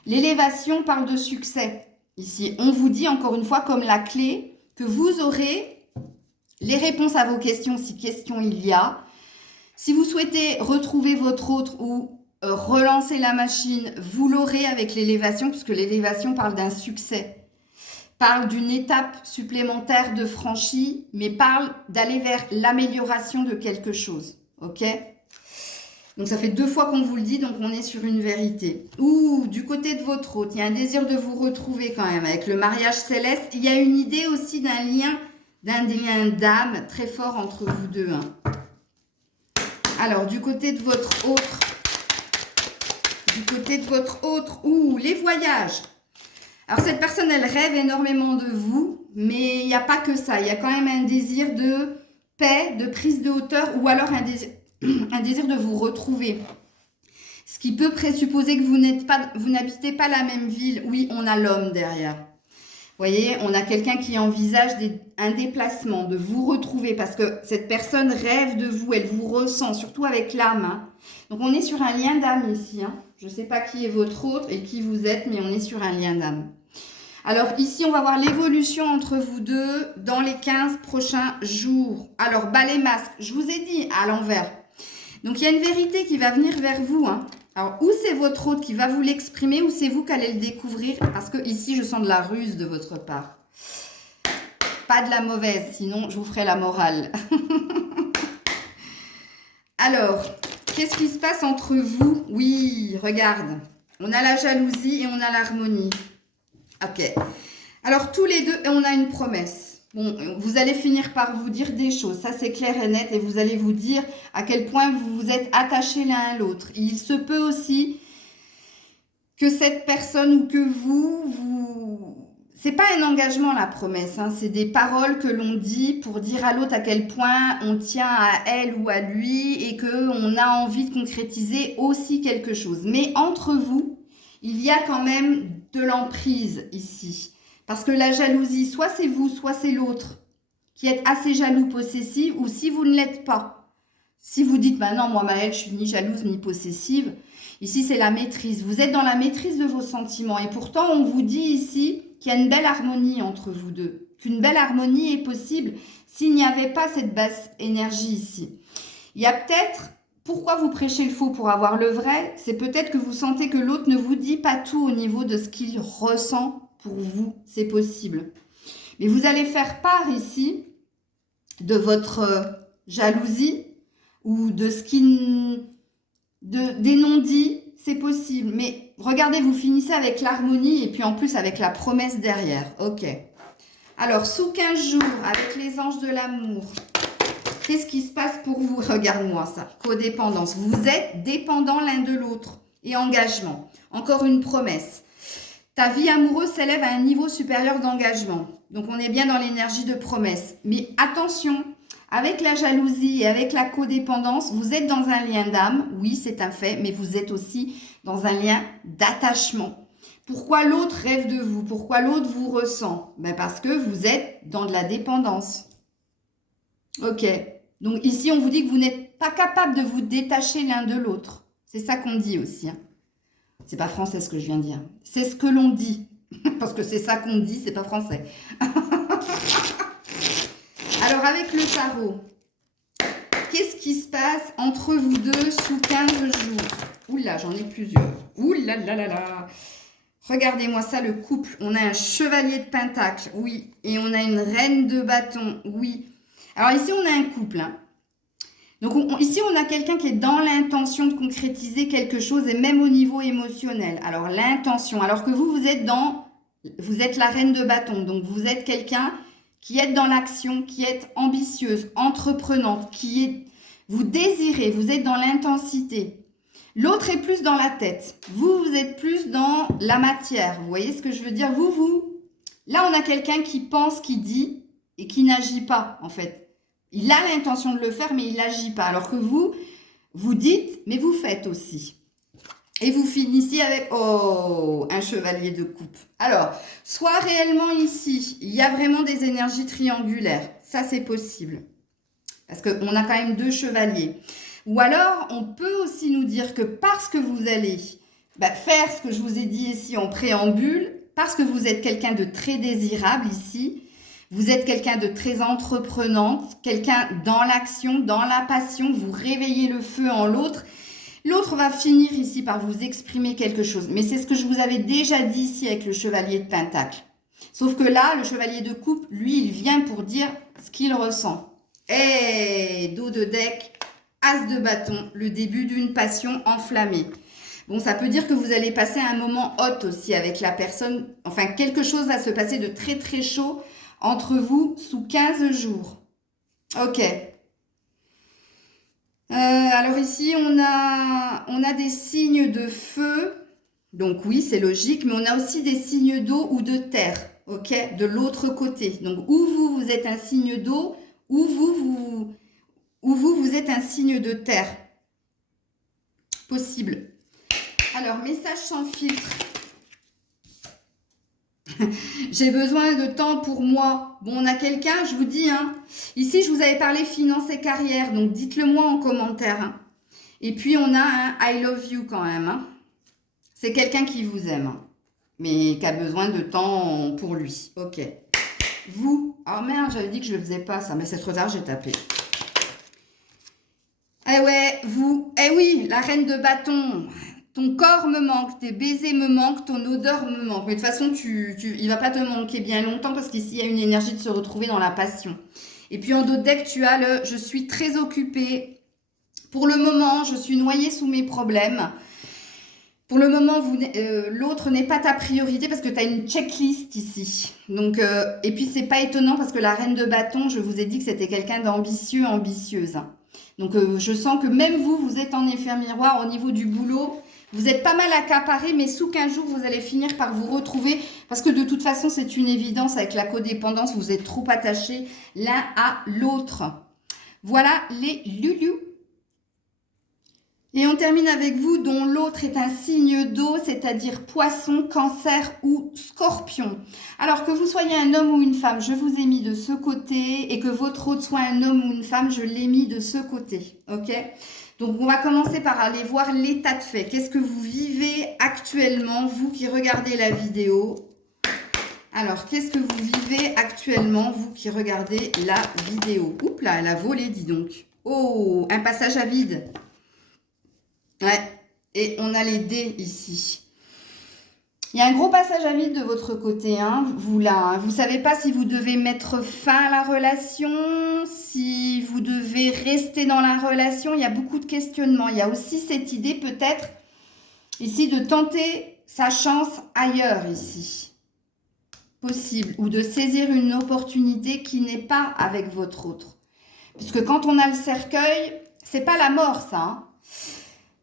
L'élévation parle de succès. Ici, on vous dit encore une fois comme la clé que vous aurez les réponses à vos questions si questions il y a. Si vous souhaitez retrouver votre autre ou relancer la machine, vous l'aurez avec l'élévation, puisque l'élévation parle d'un succès, parle d'une étape supplémentaire de franchie, mais parle d'aller vers l'amélioration de quelque chose. Ok ? Donc ça fait 2 fois qu'on vous le dit, donc on est sur une vérité. Du côté de votre autre, il y a un désir de vous retrouver quand même, avec le mariage céleste. Il y a une idée aussi d'un lien d'âme très fort entre vous deux. Alors, du côté de votre autre, les voyages. Alors, cette personne, elle rêve énormément de vous, mais il n'y a pas que ça. Il y a quand même un désir de paix, de prise de hauteur, ou alors un désir de vous retrouver. Ce qui peut présupposer que vous n'habitez pas la même ville. Oui, on a l'homme derrière. Vous voyez, on a quelqu'un qui envisage un déplacement, de vous retrouver, parce que cette personne rêve de vous, elle vous ressent, surtout avec l'âme. Donc, on est sur un lien d'âme ici. Je ne sais pas qui est votre autre et qui vous êtes, mais on est sur un lien d'âme. Alors, ici, on va voir l'évolution entre vous deux dans les 15 prochains jours. Alors, balai masque, je vous ai dit à l'envers. Donc, il y a une vérité qui va venir vers vous. Alors, ou c'est votre autre qui va vous l'exprimer, ou c'est vous qui allez le découvrir, parce que ici, je sens de la ruse de votre part. Pas de la mauvaise, sinon je vous ferai la morale. Alors, qu'est-ce qui se passe entre vous? Oui, regarde. On a la jalousie et on a l'harmonie. Ok. Alors, tous les deux, on a une promesse. Bon, vous allez finir par vous dire des choses. Ça, c'est clair et net. Et vous allez vous dire à quel point vous vous êtes attachés l'un à l'autre. Il se peut aussi que cette personne ou que c'est pas un engagement, la promesse, hein, c'est des paroles que l'on dit pour dire à l'autre à quel point on tient à elle ou à lui et qu'on a envie de concrétiser aussi quelque chose. Mais entre vous, il y a quand même de l'emprise ici. Parce que la jalousie, soit c'est vous, soit c'est l'autre qui êtes assez jaloux, possessif, ou si vous ne l'êtes pas. Si vous dites, bah non, moi Maëlle, je suis ni jalouse ni possessive, ici c'est la maîtrise. Vous êtes dans la maîtrise de vos sentiments. Et pourtant, on vous dit ici qu'il y a une belle harmonie entre vous deux, qu'une belle harmonie est possible s'il n'y avait pas cette basse énergie ici. Il y a peut-être, pourquoi vous prêchez le faux pour avoir le vrai? C'est peut-être que vous sentez que l'autre ne vous dit pas tout au niveau de ce qu'il ressent pour vous, c'est possible. Mais vous allez faire part ici de votre jalousie ou de ce qui, des non-dits. C'est possible, mais regardez, vous finissez avec l'harmonie et puis en plus avec la promesse derrière. Ok. Alors, sous 15 jours, avec les anges de l'amour, qu'est-ce qui se passe pour vous? Regarde-moi ça. Codépendance. Vous êtes dépendants l'un de l'autre. Et engagement. Encore une promesse. Ta vie amoureuse s'élève à un niveau supérieur d'engagement. Donc, on est bien dans l'énergie de promesse. Mais attention, avec la jalousie et avec la codépendance, vous êtes dans un lien d'âme, oui, c'est un fait, mais vous êtes aussi dans un lien d'attachement. Pourquoi l'autre rêve de vous? Pourquoi l'autre vous ressent? Ben parce que vous êtes dans de la dépendance. Ok. Donc ici, on vous dit que vous n'êtes pas capable de vous détacher l'un de l'autre. C'est ça qu'on dit aussi. Hein. C'est pas français ce que je viens de dire. C'est ce que l'on dit. Parce que c'est ça qu'on dit, c'est pas français. Alors, avec le tarot, qu'est-ce qui se passe entre vous deux sous 15 jours? Oula, j'en ai plusieurs. Oula là là là. Regardez-moi ça, le couple. On a un chevalier de pentacle, oui. Et on a une reine de bâton, oui. Alors ici, on a un couple. Hein. Donc ici, on a quelqu'un qui est dans l'intention de concrétiser quelque chose et même au niveau émotionnel. Alors, l'intention. Alors que vous êtes la reine de bâton. Donc, vous êtes quelqu'un qui êtes dans l'action, qui êtes ambitieuse, entreprenante, vous désirez, vous êtes dans l'intensité. L'autre est plus dans la tête. Vous êtes plus dans la matière. Vous voyez ce que je veux dire? Là, on a quelqu'un qui pense, qui dit et qui n'agit pas, en fait. Il a l'intention de le faire, mais il n'agit pas. Alors que vous dites, mais vous faites aussi. Et vous finissez avec, oh, un chevalier de coupe. Alors, soit réellement ici, il y a vraiment des énergies triangulaires. Ça, c'est possible. Parce qu'on a quand même 2 chevaliers. Ou alors, on peut aussi nous dire que parce que vous allez faire ce que je vous ai dit ici en préambule, parce que vous êtes quelqu'un de très désirable ici, vous êtes quelqu'un de très entreprenante, quelqu'un dans l'action, dans la passion, vous réveillez le feu en l'autre. L'autre va finir ici par vous exprimer quelque chose. Mais c'est ce que je vous avais déjà dit ici avec le chevalier de pentacle. Sauf que là, le chevalier de coupe, lui, il vient pour dire ce qu'il ressent. Et dos de deck, as de bâton, le début d'une passion enflammée. Bon, ça peut dire que vous allez passer un moment hot aussi avec la personne. Enfin, quelque chose va se passer de très très chaud entre vous sous 15 jours. Ok. Alors ici, on a des signes de feu. Donc oui, c'est logique. Mais on a aussi des signes d'eau ou de terre. Ok, de l'autre côté. Donc, ou vous êtes un signe d'eau, ou vous êtes un signe de terre. Possible. Alors, message sans filtre. J'ai besoin de temps pour moi. Bon, on a quelqu'un, je vous dis, hein. Ici, je vous avais parlé finance et carrière, donc dites-le moi en commentaire. Hein. Et puis, on a un I love you quand même. Hein. C'est quelqu'un qui vous aime, hein, mais qui a besoin de temps pour lui. Ok. Vous. Oh merde, j'avais dit que je ne faisais pas ça, mais c'est trop tard, j'ai tapé. Eh ouais, vous. Eh oui, la reine de bâton. ton corps me manque, tes baisers me manquent, ton odeur me manque. Mais de toute façon, il va pas te manquer bien longtemps parce qu'ici, il y a une énergie de se retrouver dans la passion. Et puis en d'autres decks, tu as le « je suis très occupée ». Pour le moment, je suis noyée sous mes problèmes. Pour le moment, l'autre n'est pas ta priorité parce que tu as une checklist ici. Donc, et puis, c'est pas étonnant parce que la reine de bâton, je vous ai dit que c'était quelqu'un d'ambitieux, ambitieuse. Donc, je sens que même vous, vous êtes en effet miroir au niveau du boulot. Vous êtes pas mal accaparé, mais sous 15 jours, vous allez finir par vous retrouver. Parce que de toute façon, c'est une évidence avec la codépendance. Vous êtes trop attachés l'un à l'autre. Voilà les loulous. Et on termine avec vous dont l'autre est un signe d'eau, c'est-à-dire poisson, cancer ou scorpion. Alors que vous soyez un homme ou une femme, je vous ai mis de ce côté et que votre autre soit un homme ou une femme, je l'ai mis de ce côté. Ok ? Donc on va commencer par aller voir l'état de fait. Qu'est-ce que vous vivez actuellement, vous qui regardez la vidéo ? Alors, qu'est-ce que vous vivez actuellement, vous qui regardez la vidéo ? Oups là, elle a volé, dis donc. Oh, un passage à vide. Ouais, et on a les dés ici. Il y a un gros passage à vide de votre côté. Hein. Vous ne savez pas si vous devez mettre fin à la relation, si vous devez rester dans la relation. Il y a beaucoup de questionnements. Il y a aussi cette idée peut-être ici de tenter sa chance ailleurs ici. Possible. Ou de saisir une opportunité qui n'est pas avec votre autre. Puisque quand on a le cercueil, c'est pas la mort ça. Hein.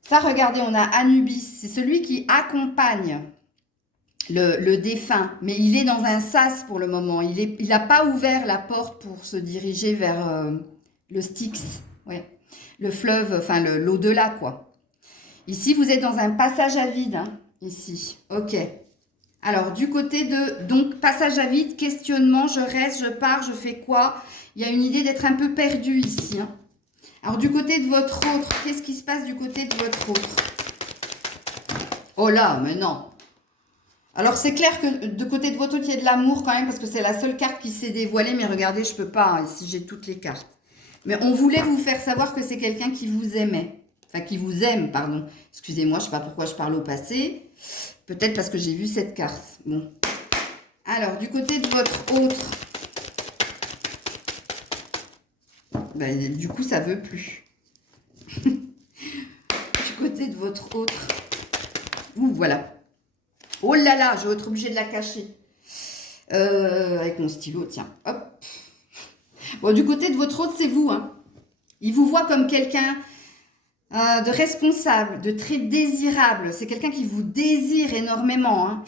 Ça, regardez, on a Anubis. C'est celui qui accompagne le défunt. Mais il est dans un sas pour le moment. Il n'a pas ouvert la porte pour se diriger vers le Styx. Ouais. Le fleuve, enfin l'au-delà, quoi. Ici, vous êtes dans un passage à vide. Hein, ici. Ok. Alors, du côté de... Donc, passage à vide, questionnement, je reste, je pars, je fais quoi? Il y a une idée d'être un peu perdu ici. Hein. Alors, du côté de votre autre, qu'est-ce qui se passe du côté de votre autre? Oh là, mais non. Alors, c'est clair que de côté de votre autre, il y a de l'amour quand même, parce que c'est la seule carte qui s'est dévoilée. Mais regardez, je ne peux pas, hein, ici, j'ai toutes les cartes. Mais on voulait vous faire savoir que c'est quelqu'un qui vous aimait. Enfin, qui vous aime, pardon. Excusez-moi, je ne sais pas pourquoi je parle au passé. Peut-être parce que j'ai vu cette carte. Bon. Alors, du côté de votre autre... Ben, du coup, ça ne veut plus. Du côté de votre autre. Ouh, voilà. Oh là là, je vais être obligée de la cacher. Avec mon stylo, tiens. Hop. Bon, du côté de votre autre, c'est vous. Hein. Il vous voit comme quelqu'un de responsable, de très désirable. C'est quelqu'un qui vous désire énormément. Hein.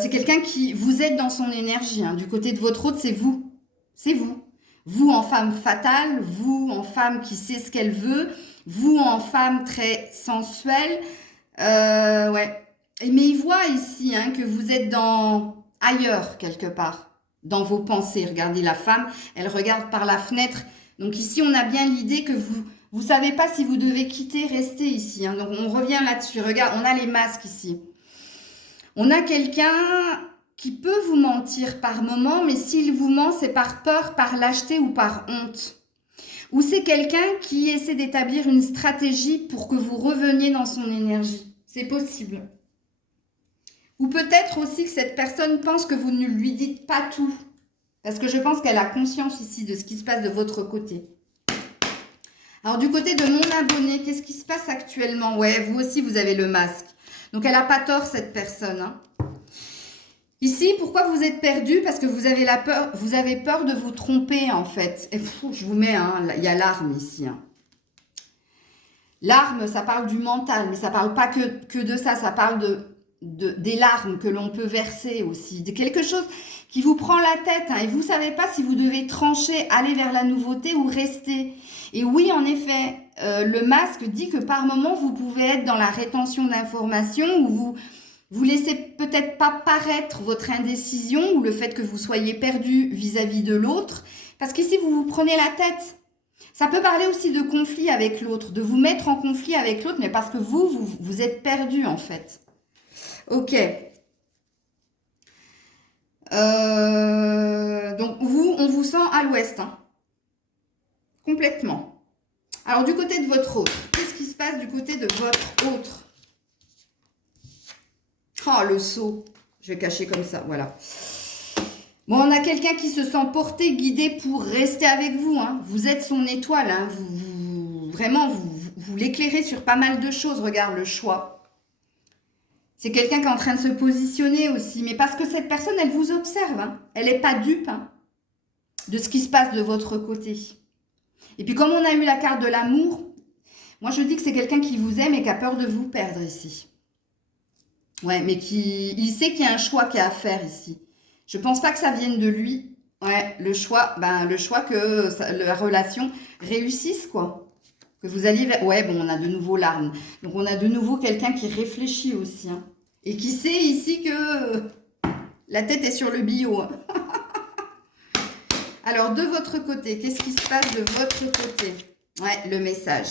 C'est quelqu'un qui vous aide dans son énergie. Hein. Du côté de votre autre, c'est vous. C'est vous. Vous en femme fatale, vous en femme qui sait ce qu'elle veut, vous en femme très sensuelle. Ouais. Mais il voit ici hein, que vous êtes dans ailleurs quelque part, dans vos pensées. Regardez la femme, elle regarde par la fenêtre. Donc ici, on a bien l'idée que vous savez pas si vous devez quitter, rester ici. Hein. Donc on revient là-dessus. Regarde, on a les masques ici. On a quelqu'un qui peut vous mentir par moment, mais s'il vous ment, c'est par peur, par lâcheté ou par honte. Ou c'est quelqu'un qui essaie d'établir une stratégie pour que vous reveniez dans son énergie. C'est possible. Ou peut-être aussi que cette personne pense que vous ne lui dites pas tout. Parce que je pense qu'elle a conscience ici de ce qui se passe de votre côté. Alors du côté de mon abonné, qu'est-ce qui se passe actuellement? Ouais, vous aussi, vous avez le masque. Donc elle n'a pas tort, cette personne. Hein. Ici, pourquoi vous êtes perdu? Parce que vous avez peur de vous tromper, en fait. Et je vous mets, hein, il y a l'arme ici. Hein. L'arme, ça parle du mental, mais ça ne parle pas que de ça. Ça parle des larmes que l'on peut verser aussi. De quelque chose qui vous prend la tête. Hein, et vous ne savez pas si vous devez trancher, aller vers la nouveauté ou rester. Et oui, en effet, le masque dit que par moment, vous pouvez être dans la rétention d'informations ou vous laissez peut-être pas paraître votre indécision ou le fait que vous soyez perdu vis-à-vis de l'autre. Parce qu'ici, vous vous prenez la tête. Ça peut parler aussi de conflit avec l'autre, de vous mettre en conflit avec l'autre, mais parce que vous êtes perdu en fait. Ok. Donc vous, on vous sent à l'ouest. Hein. Complètement. Alors du côté de votre autre, qu'est-ce qui se passe du côté de votre autre? Oh, le seau. Je vais cacher comme ça, voilà. Bon, on a quelqu'un qui se sent porté, guidé pour rester avec vous. Hein. Vous êtes son étoile. Hein. Vraiment, vous l'éclairez sur pas mal de choses. Regarde le choix. C'est quelqu'un qui est en train de se positionner aussi. Mais parce que cette personne, elle vous observe. Hein. Elle n'est pas dupe de ce qui se passe de votre côté. Et puis, comme on a eu la carte de l'amour, moi, je dis que c'est quelqu'un qui vous aime et qui a peur de vous perdre ici. Ouais, mais il sait qu'il y a un choix qui est à faire ici. Je pense pas que ça vienne de lui. Ouais, le choix que la relation réussisse, quoi. Que vous alliez vers... Ouais, bon, on a de nouveau l'arme. Donc, on a de nouveau quelqu'un qui réfléchit aussi. Hein. Et qui sait ici que la tête est sur le bio. Hein. Alors, de votre côté, qu'est-ce qui se passe de votre côté? Ouais, le message.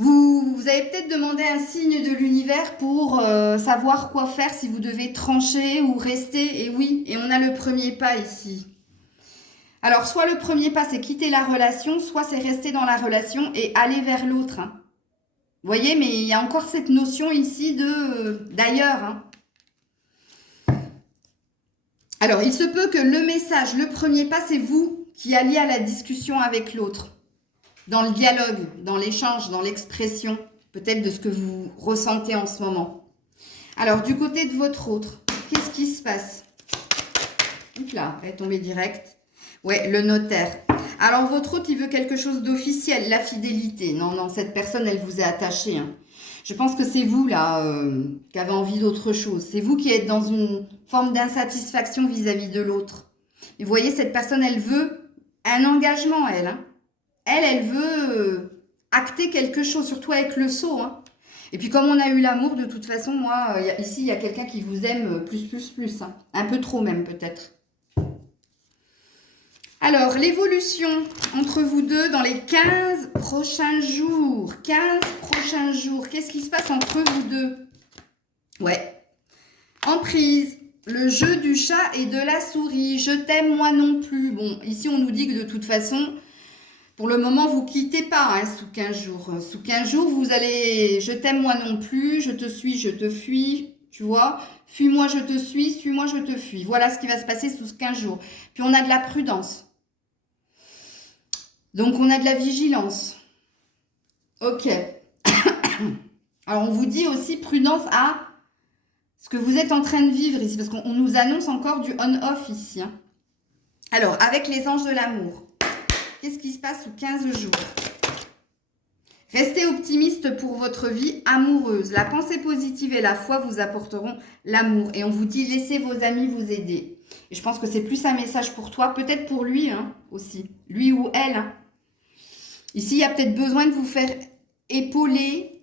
Vous avez peut-être demandé un signe de l'univers pour savoir quoi faire, si vous devez trancher ou rester. Et oui, et on a le premier pas ici. Alors, soit le premier pas, c'est quitter la relation, soit c'est rester dans la relation et aller vers l'autre. Hein. Vous voyez, mais il y a encore cette notion ici d'ailleurs. Hein. Alors, il se peut que le message, le premier pas, c'est vous qui alliez à la discussion avec l'autre. Dans le dialogue, dans l'échange, dans l'expression, peut-être de ce que vous ressentez en ce moment. Alors, du côté de votre autre, qu'est-ce qui se passe? Oups là, elle est tombée direct. Ouais, le notaire. Alors, votre autre, il veut quelque chose d'officiel, la fidélité. Non, non, cette personne, elle vous est attachée. Hein. Je pense que c'est vous, là, qui avez envie d'autre chose. C'est vous qui êtes dans une forme d'insatisfaction vis-à-vis de l'autre. Et vous voyez, cette personne, elle veut un engagement, elle, hein. Elle veut acter quelque chose, surtout avec le seau. Hein. Et puis, comme on a eu l'amour, de toute façon, moi, ici, il y a quelqu'un qui vous aime plus. Hein. Un peu trop même, peut-être. Alors, l'évolution entre vous deux dans les 15 prochains jours. 15 prochains jours. Qu'est-ce qui se passe entre vous deux? Ouais. Emprise. Le jeu du chat et de la souris. Je t'aime, moi non plus. Bon, ici, on nous dit que de toute façon... Pour le moment, vous ne quittez pas hein, sous 15 jours. Sous 15 jours, vous allez... Je t'aime moi non plus, je te suis, je te fuis. Tu vois? Fuis-moi, je te suis-moi, je te fuis. Voilà ce qui va se passer sous 15 jours. Puis on a de la prudence. Donc on a de la vigilance. Ok. Alors on vous dit aussi prudence à ce que vous êtes en train de vivre ici. Parce qu'on nous annonce encore du on-off ici. Hein. Alors, avec les anges de l'amour. Qu'est-ce qui se passe sous 15 jours? Restez optimiste pour votre vie amoureuse. La pensée positive et la foi vous apporteront l'amour. Et on vous dit, laissez vos amis vous aider. Et je pense que c'est plus un message pour toi, peut-être pour lui hein, aussi. Lui ou elle. Hein. Ici, il y a peut-être besoin de vous faire épauler.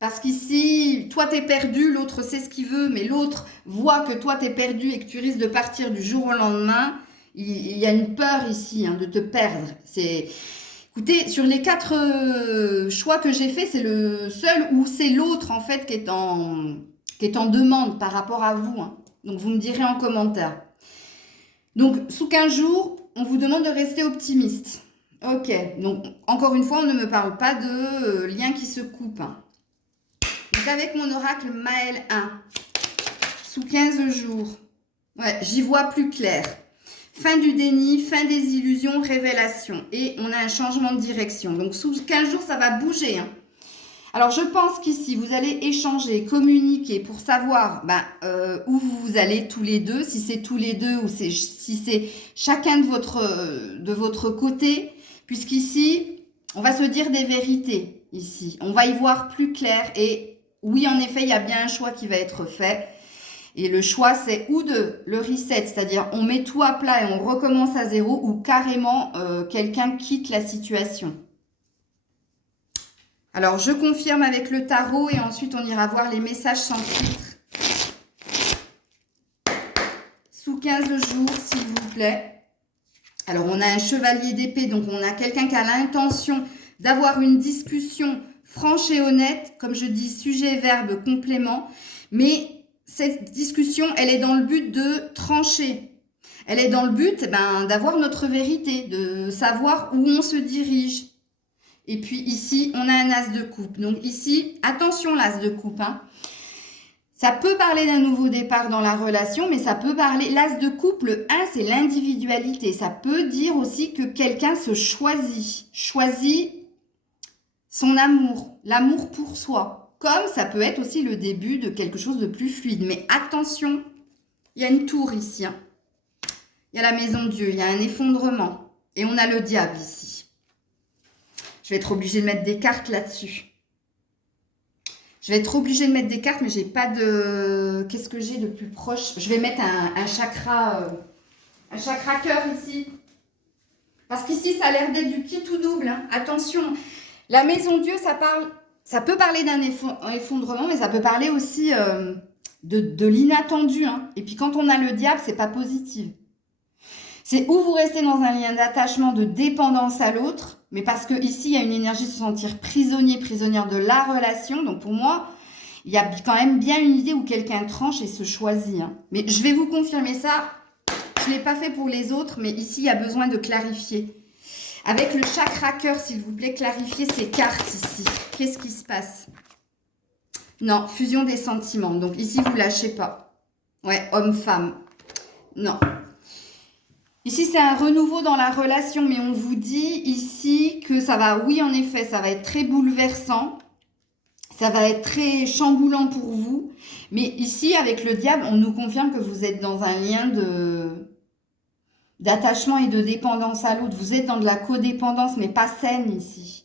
Parce qu'ici, toi, t'es perdu, l'autre sait ce qu'il veut, mais l'autre voit que toi, t'es perdu et que tu risques de partir du jour au lendemain. Il y a une peur ici hein, de te perdre. Écoutez, sur les 4 choix que j'ai faits, c'est le seul où c'est l'autre en fait qui est en demande par rapport à vous. Hein. Donc, vous me direz en commentaire. Donc, sous 15 jours, on vous demande de rester optimiste. Ok, donc encore une fois, on ne me parle pas de lien qui se coupe. Hein. Donc, avec mon oracle Maël 1, sous 15 jours, ouais, j'y vois plus clair. Fin du déni, fin des illusions, révélation. Et on a un changement de direction. Donc, sous 15 jours, ça va bouger. Hein. Alors, je pense qu'ici, vous allez échanger, communiquer pour savoir où vous allez tous les deux. Si c'est tous les deux ou si c'est chacun de votre côté. Puisqu'ici, on va se dire des vérités. Ici, on va y voir plus clair. Et oui, en effet, il y a bien un choix qui va être fait. Et le choix, c'est ou le reset, c'est-à-dire on met tout à plat et on recommence à zéro, ou carrément quelqu'un quitte la situation. Alors, je confirme avec le tarot et ensuite on ira voir les messages sans titre. Sous 15 jours, s'il vous plaît. Alors, on a un chevalier d'épée, donc on a quelqu'un qui a l'intention d'avoir une discussion franche et honnête, comme je dis, sujet, verbe, complément, mais... Cette discussion, elle est dans le but de trancher. Elle est dans le but d'avoir notre vérité, de savoir où on se dirige. Et puis ici, on a un as de coupe. Donc ici, attention l'as de coupe. Hein. Ça peut parler d'un nouveau départ dans la relation, mais ça peut parler... L'as de coupe, le 1, c'est l'individualité. Ça peut dire aussi que quelqu'un se choisit son amour, l'amour pour soi. Comme ça peut être aussi le début de quelque chose de plus fluide. Mais attention, il y a une tour ici. Hein. Il y a la maison de Dieu, il y a un effondrement. Et on a le diable ici. Je vais être obligée de mettre des cartes là-dessus. Je vais être obligée de mettre des cartes, mais j'ai pas de... Qu'est-ce que j'ai de plus proche? Je vais mettre un chakra cœur ici. Parce qu'ici, ça a l'air d'être du petit tout double. Hein. Attention, la maison Dieu, ça peut parler d'un effondrement, mais ça peut parler aussi de l'inattendu. Hein. Et puis quand on a le diable, c'est pas positif. C'est où vous restez dans un lien d'attachement, de dépendance à l'autre, mais parce que ici il y a une énergie de se sentir prisonnier, prisonnière de la relation. Donc pour moi, il y a quand même bien une idée où quelqu'un tranche et se choisit. Hein. Mais je vais vous confirmer ça. Je ne l'ai pas fait pour les autres, mais ici il y a besoin de clarifier. Avec le chakra cœur, s'il vous plaît, clarifiez ces cartes ici. Qu'est-ce qui se passe? Non, fusion des sentiments. Donc ici vous lâchez pas. Ouais, homme-femme. Non. Ici, c'est un renouveau dans la relation, mais on vous dit ici que ça va, oui, en effet, ça va être très bouleversant, ça va être très chamboulant pour vous, mais ici, avec le diable, on nous confirme que vous êtes dans un lien d'attachement et de dépendance à l'autre. Vous êtes dans de la codépendance, mais pas saine ici.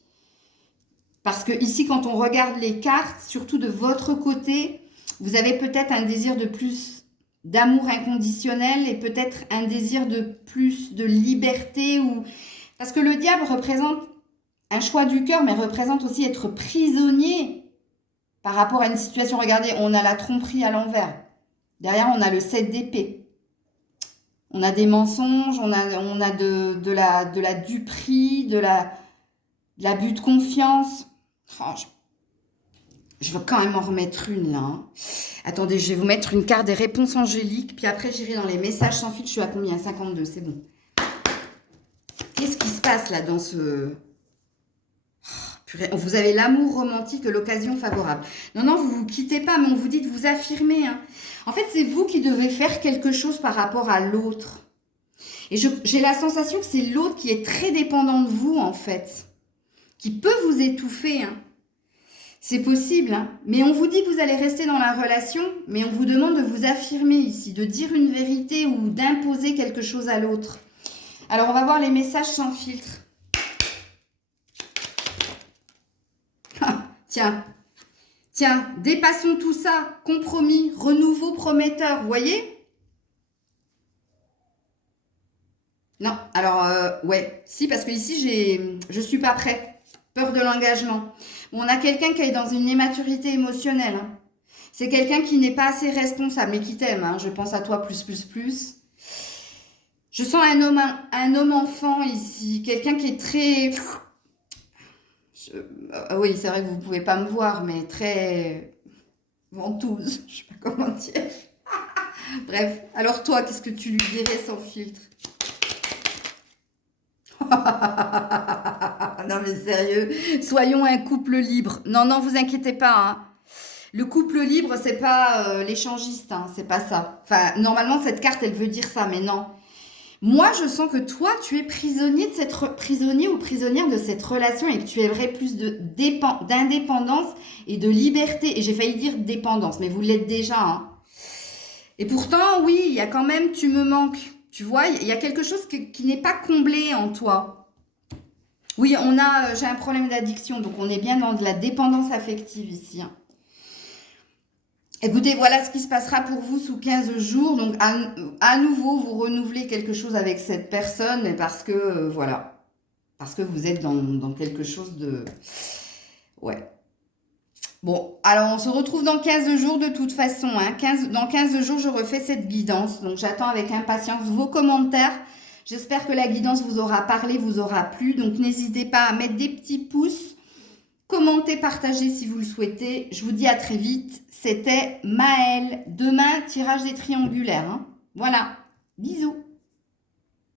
Parce que ici, quand on regarde les cartes, surtout de votre côté, vous avez peut-être un désir de plus d'amour inconditionnel et peut-être un désir de plus de liberté ou parce que le diable représente un choix du cœur mais représente aussi être prisonnier par rapport à une situation. Regardez, on a la tromperie à l'envers. Derrière, on a le 7 d'épée. On a des mensonges, on a de la duperie, de l'abus de confiance. Oh, je veux quand même en remettre une là. Hein. Attendez, je vais vous mettre une carte des réponses angéliques. Puis après, j'irai dans les messages sans fil. Je suis à combien? 52, c'est bon. Qu'est-ce qui se passe là dans ce... Oh, purée. Vous avez l'amour romantique, l'occasion favorable. Non, non, vous ne vous quittez pas, mais on vous dit de vous affirmer. Hein. En fait, c'est vous qui devez faire quelque chose par rapport à l'autre. Et j'ai la sensation que c'est l'autre qui est très dépendant de vous, en fait. Qui peut vous étouffer, hein. C'est possible, hein. Mais on vous dit que vous allez rester dans la relation, mais on vous demande de vous affirmer ici, de dire une vérité ou d'imposer quelque chose à l'autre. Alors, on va voir les messages sans filtre. Tiens, dépassons tout ça, compromis, renouveau prometteur, vous voyez? Non, alors, ouais, si, parce que ici, je suis pas prêt. Peur de l'engagement. On a quelqu'un qui est dans une immaturité émotionnelle. Hein. C'est quelqu'un qui n'est pas assez responsable, mais qui t'aime. Hein. Je pense à toi plus. Je sens un homme enfant ici. Quelqu'un qui est très... oui, c'est vrai que vous ne pouvez pas me voir, mais très ventouse. Je ne sais pas comment dire. Bref, alors toi, qu'est-ce que tu lui dirais sans filtre? Non mais sérieux, soyons un couple libre. Non, non, vous inquiétez pas. Hein. Le couple libre, c'est pas l'échangiste, hein, c'est pas ça. Enfin, normalement, cette carte, elle veut dire ça, mais non. Moi, je sens que toi, tu es prisonnier prisonnier ou prisonnière de cette relation et que tu aimerais plus d'indépendance et de liberté. Et j'ai failli dire dépendance, mais vous l'êtes déjà. Hein. Et pourtant, oui, il y a quand même, tu me manques. Tu vois, il y a quelque chose qui n'est pas comblé en toi. Oui, j'ai un problème d'addiction, donc on est bien dans de la dépendance affective ici. Hein. Écoutez, voilà ce qui se passera pour vous sous 15 jours. Donc, à nouveau, vous renouvelez quelque chose avec cette personne, mais parce que, voilà, parce que vous êtes dans quelque chose de... Ouais. Bon, alors on se retrouve dans 15 jours de toute façon. Hein. Dans 15 jours, je refais cette guidance. Donc, j'attends avec impatience vos commentaires. J'espère que la guidance vous aura parlé, vous aura plu. Donc, n'hésitez pas à mettre des petits pouces, commentez, partagez si vous le souhaitez. Je vous dis à très vite. C'était Maëlle. Demain, tirage des triangulaires. Hein. Voilà. Bisous.